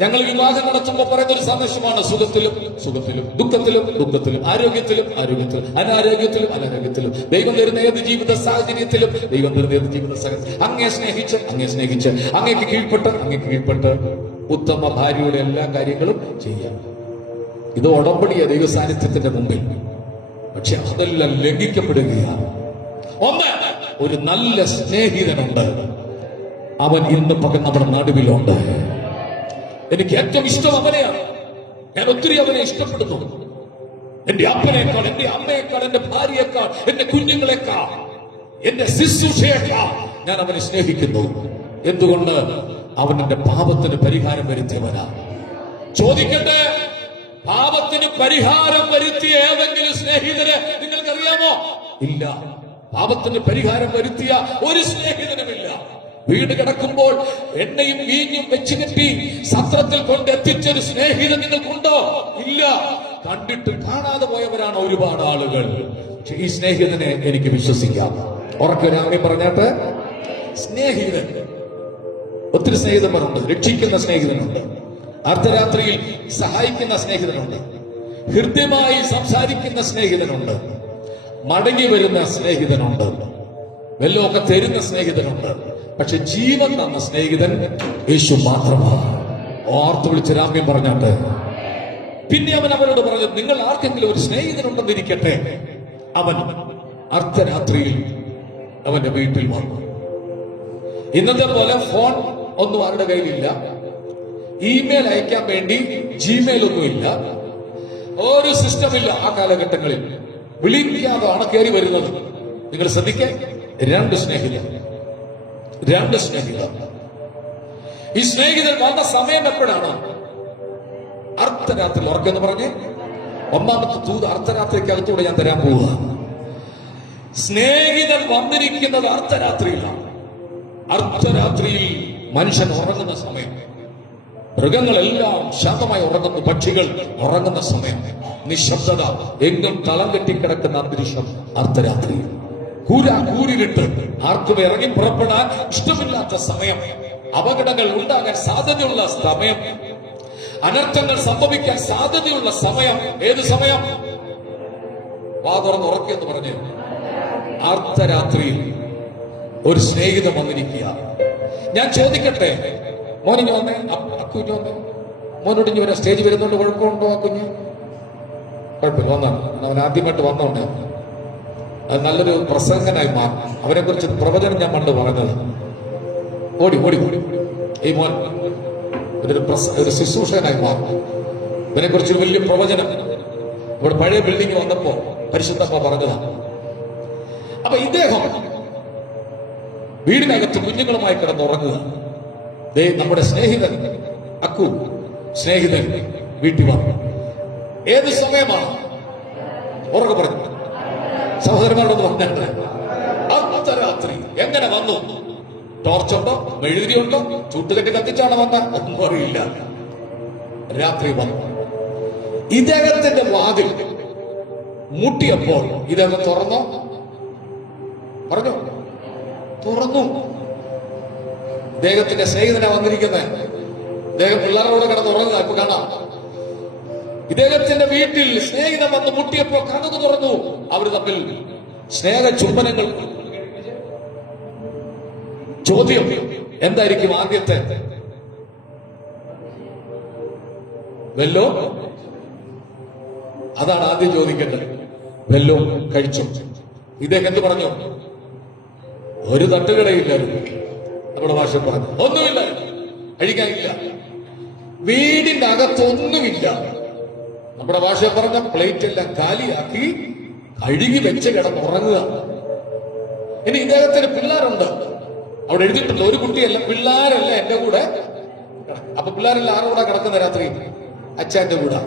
ഞങ്ങൾ വിവാഹം നടത്തുമ്പോൾ പറയുന്ന ഒരു സന്ദേശമാണ്, സുഖത്തിലും സുഖത്തിലും, ദുഃഖത്തിലും ദുഃഖത്തിലും, ആരോഗ്യത്തിലും ആരോഗ്യത്തിലും, അനാരോഗ്യത്തിലും അനാരോഗ്യത്തിലും, ദൈവം തരുന്ന ഏത് ജീവിത സാഹചര്യത്തിലും, ദൈവം തരുന്ന ഏത് ജീവിത സാഹചര്യം, അങ്ങേ സ്നേഹിച്ച് അങ്ങേക്ക് കീഴ്പ്പെട്ട് ഉത്തമ ഭാര്യയുടെ എല്ലാ കാര്യങ്ങളും ചെയ്യാം. ഇത് ഉടമ്പടിയ ദൈവ സാന്നിധ്യത്തിന്റെ മുമ്പിൽ. പക്ഷെ അതെല്ലാം ലംഘിക്കപ്പെടുകയാണ്. ഒന്ന്, ഒരു നല്ല സ്നേഹിതനുണ്ട്. അവൻ ഇന്ന് പകൽ നമ്മുടെ നടുവിലുണ്ട്. എനിക്ക് ഏറ്റവും ഇഷ്ടം അവനെയാണ്. ഞാൻ ഒത്തിരി അവനെ ഇഷ്ടപ്പെടുന്നു. എന്റെ അപ്പനേക്കാൾ, എന്റെ അമ്മയേക്കാൾ, എന്റെ ഭാര്യയേക്കാൾ, എന്റെ കുഞ്ഞുങ്ങളെക്കാൾ, എന്റെ ശുശ്രൂഷയേക്കാൾ ഞാൻ അവനെ സ്നേഹിക്കുന്നു. എന്തുകൊണ്ട്? അവൻ എന്റെ പാപത്തിന് പരിഹാരം വരുത്തിയവനാ. ചോദിക്കട്ടെ, പാപത്തിന് പരിഹാരം വരുത്തിയ ഏതെങ്കിലും സ്നേഹിതരെ നിങ്ങൾക്കറിയാമോ? ഇല്ല. പാപത്തിന് പരിഹാരം വരുത്തിയ ഒരു സ്നേഹിതനുമില്ല. വീട് കിടക്കുമ്പോൾ എണ്ണയും വീഞ്ഞും വെച്ച് കെട്ടി സത്രത്തിൽ കൊണ്ടെത്തിച്ചൊരു സ്നേഹിതൻ നിങ്ങൾക്കുണ്ടോ? ഇല്ല. കണ്ടിട്ട് കാണാതെ പോയവരാണ് ഒരുപാട് ആളുകൾ. ഈ സ്നേഹിതനെ എനിക്ക് വിശ്വസിക്കാം. ഉറക്കെ പറഞ്ഞാട്ട്, സ്നേഹിതൻ ഒത്തിരി സ്നേഹിതന്മാരുണ്ട്. രക്ഷിക്കുന്ന സ്നേഹിതനുണ്ട്, അർദ്ധരാത്രിയിൽ സഹായിക്കുന്ന സ്നേഹിതനുണ്ട്, ഹൃദ്യമായി സംസാരിക്കുന്ന സ്നേഹിതനുണ്ട്, മടങ്ങി വരുന്ന സ്നേഹിതനുണ്ട്, വെല്ലമൊക്കെ തരുന്ന സ്നേഹിതനുണ്ട്. പക്ഷെ ജീവൻ തന്ന സ്നേഹിതൻ യേശു മാത്രമാണ്. ഓർത്ത് വിളിച്ച് രാമ്യം പറഞ്ഞാട്ട് പിന്നെ അവൻ അവരോട് പറഞ്ഞു, നിങ്ങൾ ആർക്കെങ്കിലും ഒരു സ്നേഹിതനുണ്ടെന്നിരിക്കട്ടെ. അവൻ അർദ്ധരാത്രിയിൽ അവന്റെ വീട്ടിൽ വന്നു. ഇന്നത്തെ പോലെ ഫോൺ ഒന്നും ആരുടെ കയ്യിലില്ല, ഇമെയിൽ അയക്കാൻ വേണ്ടി ജിമെയിൽ ഒന്നുമില്ല, ഒരു സിസ്റ്റമില്ല. ആ കാലഘട്ടങ്ങളിൽ വിളിക്കാതാണ് കയറി വരുന്നത്. നിങ്ങൾ ശ്രദ്ധിക്കാൻ, രണ്ട് സ്നേഹിതർ. ഈ സ്നേഹിതൻ വന്ന സമയം എപ്പോഴാണ്? അർദ്ധരാത്രി. ഉറക്കെന്ന് പറഞ്ഞ് ഒന്നാമത്തെ തൂത് അർദ്ധരാത്രിക്കകത്തൂടെ ഞാൻ തരാൻ പോവുക. സ്നേഹിതൻ വന്നിരിക്കുന്നത് അർദ്ധരാത്രിയിലാണ്. അർദ്ധരാത്രിയിൽ മനുഷ്യൻ ഉറങ്ങുന്ന സമയം, മൃഗങ്ങളെല്ലാം ശാന്തമായി ഉറങ്ങുന്നു, പക്ഷികൾ ഉറങ്ങുന്ന സമയം, നിശബ്ദത, എങ്ങും തളം കെട്ടിക്കിടക്കുന്ന അന്തരീക്ഷം. അർദ്ധരാത്രി കൂരിട്ട് ആർക്കും ഇറങ്ങി പുറപ്പെടാൻ ഇഷ്ടമില്ലാത്ത സമയം, അപകടങ്ങൾ ഉണ്ടാകാൻ സാധ്യതയുള്ള സമയം, അനർത്ഥങ്ങൾ സംഭവിക്കാൻ സാധ്യതയുള്ള സമയം. ഏത് സമയം? വാ തുറന്ന് ഉറക്കെന്ന് പറഞ്ഞ് അർദ്ധരാത്രിയിൽ ഒരു സ്നേഹിതൻ വന്നിരിക്കുക. ഞാൻ ചോദിക്കട്ടെ, മോനിഞ്ഞു വന്നേ, അക്കുഞ്ഞു വന്നേ, മോനോടിഞ്ഞു വരാം. സ്റ്റേജ് വരുന്നോണ്ട് കുഴപ്പമുണ്ടോ? ആ കുഞ്ഞ് കുഴപ്പമില്ല, വന്നാണ്. അവൻ ആദ്യമായിട്ട് വന്നോണ്ട് അത് നല്ലൊരു പ്രസംഗനായി മാറും. അവനെ കുറിച്ച് പ്രവചനം ഞാൻ പണ്ട് പറഞ്ഞത്. ഓടി ഈ മോൻ ഒരു ശുശ്രൂഷകനായി മാറും. ഇവനെ കുറിച്ച് വലിയ പ്രവചനം ഇവിടെ പഴയ ബിൽഡിംഗ് വന്നപ്പോ പരിശുദ്ധമ്മ പറഞ്ഞതാണ്. അപ്പൊ ഇദ്ദേഹം വീടിനകത്ത് കുഞ്ഞുങ്ങളുമായി കിടന്നുറങ്ങുക. നമ്മുടെ സ്നേഹിതൻ അക്കു സ്നേഹിതൻ വീട്ടിൽ വന്നു. ഏത് സമയമാണ്? ഉറക്കെ പറഞ്ഞു സഹോദരന്മാരോട് പറഞ്ഞിട്ട്. അർദ്ധരാത്രി. എങ്ങനെ വന്നു? ടോർച്ചുണ്ടോ, മെഴുതിരിയുണ്ടോ, ചുട്ടുകെട്ടി കത്തിച്ചാണ് വന്ന ഒന്നും അറിയില്ല. രാത്രി വന്നു. ഇദ്ദേഹത്തിന്റെ വാതിൽ മുട്ടിയപ്പോൾ ഇദ്ദേഹം തുറന്നോ? പറഞ്ഞു തുറന്നു. ഇദ്ദേഹത്തിന്റെ സ്നേഹിതനാ വന്നിരിക്കുന്നത്. ഇദ്ദേഹം പിള്ളേരോട് കിടന്നുറങ്ങുക. ഇപ്പൊ കാണാം. ഇദ്ദേഹത്തിന്റെ വീട്ടിൽ സ്നേഹിതൻ വന്ന് മുട്ടിയപ്പോ കനകു തുറന്നു. അവർ തമ്മിൽ സ്നേഹ ചുംബനങ്ങൾ. ചോദ്യം എന്തായിരിക്കും ആദ്യത്തെ? വെല്ലോ? അതാണ് ആദ്യം ചോദിക്കേണ്ടത്. വെല്ലോ കഴിച്ചു? ഇദ്ദേഹം എന്ത് പറഞ്ഞു? ഒരു തട്ടുകടയില്ലായിരുന്നു. നമ്മുടെ ഭാഷ പറഞ്ഞു ഒന്നുമില്ല, കഴിക്കാനില്ല, വീടിന്റെ അകത്തൊന്നുമില്ല. നമ്മുടെ ഭാഷ പറഞ്ഞ പ്ലേറ്റ് എല്ലാം കാലിയാക്കി കഴുകി വെച്ച് കിടന്നുറങ്ങുക. ഇനി ഇദ്ദേഹത്തിന് പിള്ളേരുണ്ട്. അവിടെ എഴുതിയിട്ടുണ്ട് ഒരു കുട്ടിയല്ല, പിള്ളേരല്ല എന്റെ കൂടെ. അപ്പൊ പിള്ളേരെല്ലാം ആരുടെ കൂടെ കിടക്കുന്ന രാത്രി? അച്ഛന്റെ കൂടെ.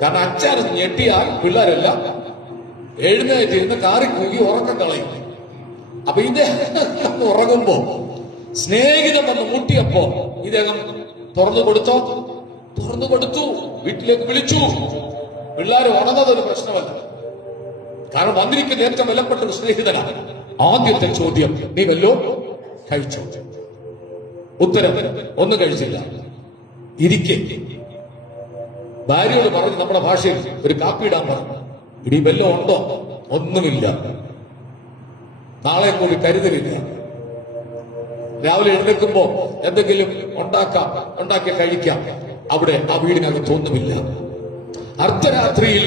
കാരണം അച്ഛൻ ഞെട്ടിയാൽ പിള്ളേരെല്ലാം എഴുന്നേറ്റിരുന്ന് കാറി കൂകി ഉറക്കം കളയും. അപ്പൊ ഇദ്ദേഹം ഉറങ്ങുമ്പോ സ്നേഹിതൻ വന്ന് മുട്ടിയപ്പോ ഇദ്ദേഹം തുറന്നു കൊടുത്തോ? തുറന്നു കൊടുത്തു. വീട്ടിലേക്ക് വിളിച്ചു. പിള്ളേർ ഉണർന്നത് ഒരു പ്രശ്നമല്ല. കാരണം വന്നിരിക്കുന്ന ഏറ്റവും വിലപ്പെട്ട ഒരു സ്നേഹിതനാണ്. ആദ്യത്തെ ചോദ്യം, നീ വല്ലോ കഴിച്ചോ? ഉത്തരം, ഒന്നും കഴിച്ചില്ല. ഇരിക്കെ ഭാര്യയോട് പറഞ്ഞു, നമ്മുടെ ഭാഷയിൽ ഒരു കാപ്പി ഇടാൻ പറഞ്ഞു. ഇടി വല്ലോ ഉണ്ടോ? ഒന്നുമില്ല. നാളെ കൂടി കരുതലില്ല. രാവിലെ എഴുന്നേൽക്കുമ്പോ എന്തെങ്കിലും ഉണ്ടാക്കി കഴിക്കാം. അവിടെ ആ വീടിനകത്ത് ഒന്നുമില്ല. അർദ്ധരാത്രിയിൽ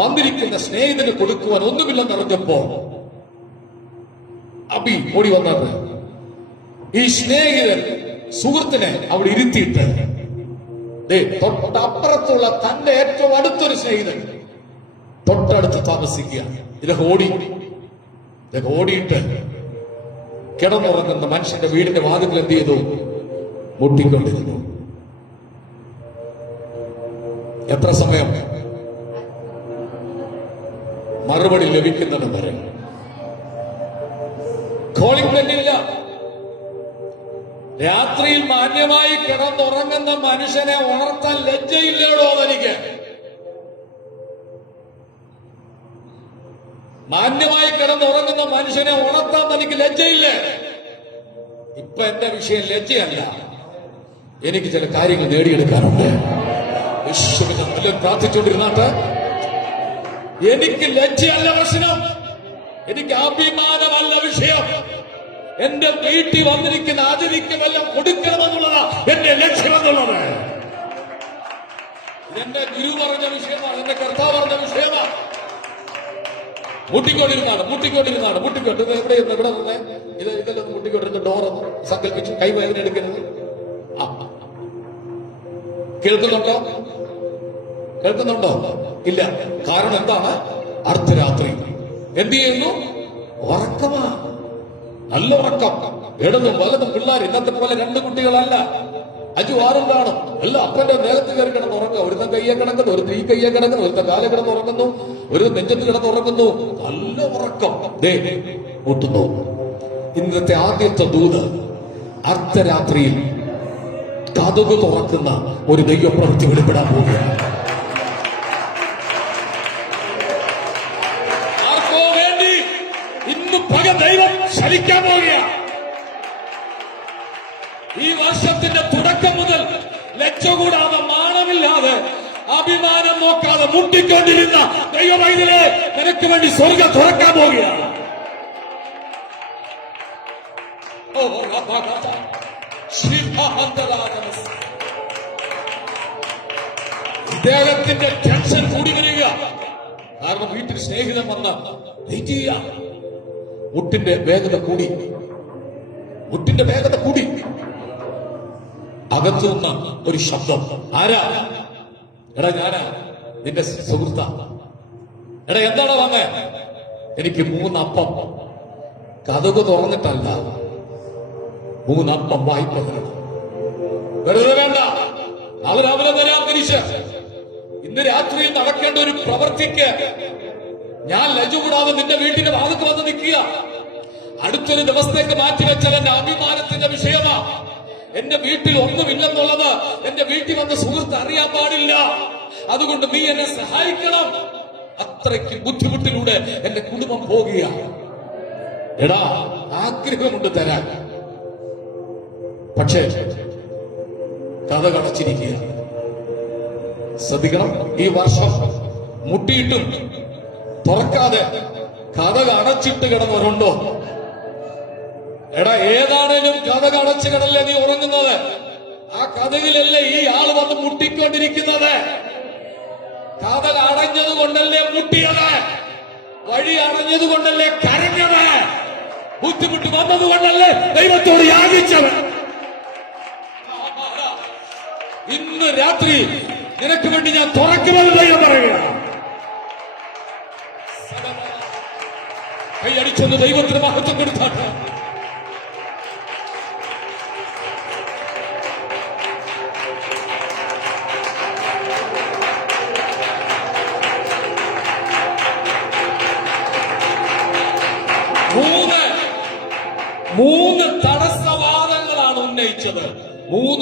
വന്നിരിക്കുന്ന സ്നേഹിതന് കൊടുക്കുവാൻ ഒന്നുമില്ലെന്നറിഞ്ഞപ്പോ അബി ഓടി വന്നത്. ഈ സ്നേഹിതൻ സുഹൃത്തിനെ അവിടെ ഇരുത്തിയിട്ട് തൊട്ടപ്പുറത്തുള്ള തന്റെ ഏറ്റവും അടുത്തൊരു സ്നേഹിതൻ തൊട്ടടുത്ത് താമസിക്കുക. ഇദ്ദേഹം ഓടിയിട്ട് കിടന്നുറങ്ങുന്ന മനുഷ്യന്റെ വീടിന്റെ വാതിൽ എന്ത് ചെയ്തു? മുട്ടിക്കൊണ്ടിരുന്നു. എത്ര സമയം? മറുപടി ലഭിക്കുന്നത് വരെ. കോളിംഗ് ബെല്ലില്ല. രാത്രിയിൽ മാന്യമായി കിടന്നുറങ്ങുന്ന മനുഷ്യനെ ഉണർത്താൻ ലജ്ജയില്ലേടോ തനിക്ക്? മാന്യമായി കിടന്നുറങ്ങുന്ന മനുഷ്യനെ ഉണർത്താൻ തനിക്ക് ലജ്ജയില്ലേ? ഇപ്പൊ എന്റെ വിഷയം ലജ്ജയല്ല, എനിക്ക് ചില കാര്യങ്ങൾ നേടിയെടുക്കാനുണ്ട്. യേശുവിനെ നല്ല പ്രാർത്ഥിച്ചുകൊണ്ടിരുന്നാട്ട് എനിക്ക് ലജ്ജയല്ല പ്രശ്നം, എനിക്ക് അഭിമാനമല്ല വിഷയം. എന്റെ വീട്ടിൽ വന്നിരിക്കുന്ന അതിഥിക്ക് വല്ലതും കൊടുക്കണമെന്നുള്ളതാ എന്റെ ലക്ഷ്യമെന്നുള്ളത്. ഇതെന്റെ ഗുരു പറഞ്ഞ വിഷയമാണ്, എന്റെ കർത്താവ് പറഞ്ഞ വിഷയമാണ്. മുട്ടിക്കൊണ്ടിരുന്നാണ് ഇത് എവിടെ തന്നെ ഇതെല്ലാം മുട്ടിക്കൊണ്ടിരുന്ന ഡോറൊന്ന് സങ്കല്പിച്ച് കൈവേദന എടുക്കരുത്. കേൾക്കുന്നുണ്ടോ? ഇല്ല. കാരണം എന്താണ്? അർദ്ധരാത്രി എന്ത് ചെയ്യുന്നു? ഉറക്കമാ, നല്ല ഉറക്കം. ഇടതും വലതും പിള്ളേർ ഇന്നത്തെ പോലെ 2 കുട്ടികളല്ല, 5 6 കാണും. എല്ലാം അപ്പന്റെ ദേഹത്ത് കയറി കിടന്ന് ഉറങ്ങുക. ഒരുത്തൻ കയ്യെ കിടക്കുന്നു, ഒരുത്തൻ ഈ കയ്യെ കിടക്കുന്നു, ഒരുത്തൻ കാല കിടന്ന് ഉറങ്ങുന്നു, ഒരു നെഞ്ചത്ത് കിടന്ന് ഉറങ്ങുന്നു. നല്ല ഉറക്കം. മുട്ടുന്നു. ഇന്നത്തെ ആദ്യത്തെ ദൂത് അർദ്ധരാത്രിയിൽ കതക് തുറക്കുന്ന ഒരു ദൈവപ്രവൃത്തി വെളിപ്പെടാൻ പോവുകയാണ്. ആർക്കോ വേണ്ടി ഇന്ന് പക ദൈവം ശലിക്കാൻ പോവുകയാണ്. ഈ വർഷത്തിന്റെ തുടക്കം മുതൽ ലജ്ജ കൂടാതെ, മാനമില്ലാതെ, അഭിമാനം നോക്കാതെ മുട്ടിക്കൊണ്ടിരുന്ന ദൈവവൈദ്യരെ നിനക്ക് വേണ്ടി സ്വർഗം തുറക്കാൻ പോവുകയാണ്. ഇദ്ദേഹത്തിന്റെ ടെൻഷൻ കൂടി വരിക. കാരണം വീട്ടിൽ സ്നേഹിതൻ വന്ന വെയിറ്റ് ചെയ്യാം. മുട്ടിന്റെ വേഗത കൂടി. അകത്തു നിന്ന് ഒരു ശബ്ദം. ആരാ? എടാ ഞാനാ, നിന്റെ സുഹൃത്ത. എടാ എന്താണ് വന്നേ? എനിക്ക് 3 അപ്പം. കതക് തുറന്നിട്ടല്ല, 3 അപ്പം വായ്പ തരണം. വെറുതെ വേണ്ട, നാളെ രാവിലെ വരാൻ തിരിച്ച്. ഇന്ന് രാത്രിയിൽ നടക്കേണ്ട ഒരു പ്രവൃത്തിക്ക് ഞാൻ ലജ്ജ കൂടാതെ നിന്റെ വീട്ടിന്റെ ഭാഗത്ത് വന്ന് നിൽക്കുക. അടുത്തൊരു ദിവസത്തേക്ക് മാറ്റിവെച്ചാൽ എന്റെ അഭിമാനത്തിന്റെ വിഷയമാ. എന്റെ വീട്ടിൽ ഒന്നുമില്ലെന്നുള്ളത് എന്റെ വീട്ടിൽ വന്ന സുഹൃത്ത് അറിയാൻ പാടില്ല. അതുകൊണ്ട് നീ എന്നെ സഹായിക്കണം. അത്രയ്ക്ക് ബുദ്ധിമുട്ടിലൂടെ എന്റെ കുടുംബം പോകുകയാണ്. എടാ, ആഗ്രഹമുണ്ട് തരാൻ, പക്ഷേ കഥ കടച്ചിരിക്കുക. ശ്രദ്ധിക്കണം. ഈ വർഷം മുട്ടിയിട്ടും തുറക്കാതെ കഥ അടച്ചിട്ട് കിടന്നവരുണ്ടോ? എടാ, ഏതാണേലും കഥ അടച്ചു കിടല്ലേ നീ ഉറങ്ങുന്നത്? ആ കഥയിലല്ലേ ഈ ആള് വന്ന് മുട്ടിക്കൊണ്ടിരിക്കുന്നത്? കഥ അടഞ്ഞത് കൊണ്ടല്ലേ മുട്ടിയത്? വഴി അടഞ്ഞത് കൊണ്ടല്ലേ കരഞ്ഞത്? ബുദ്ധിമുട്ട് വന്നത് കൊണ്ടല്ലേ ദൈവത്തോട് യാചിച്ചത്? ഇന്ന് രാത്രി നിനക്ക് വേണ്ടി ഞാൻ തുറക്കുമെന്ന് ദൈവം പറയുകയാണ്. കൈയടിച്ചൊന്ന് ദൈവത്തിന് മഹത്വം കൊടുത്താട്ടെ. മൂന്ന് തടസ്സവാദങ്ങളാണ് ഉന്നയിച്ചത്.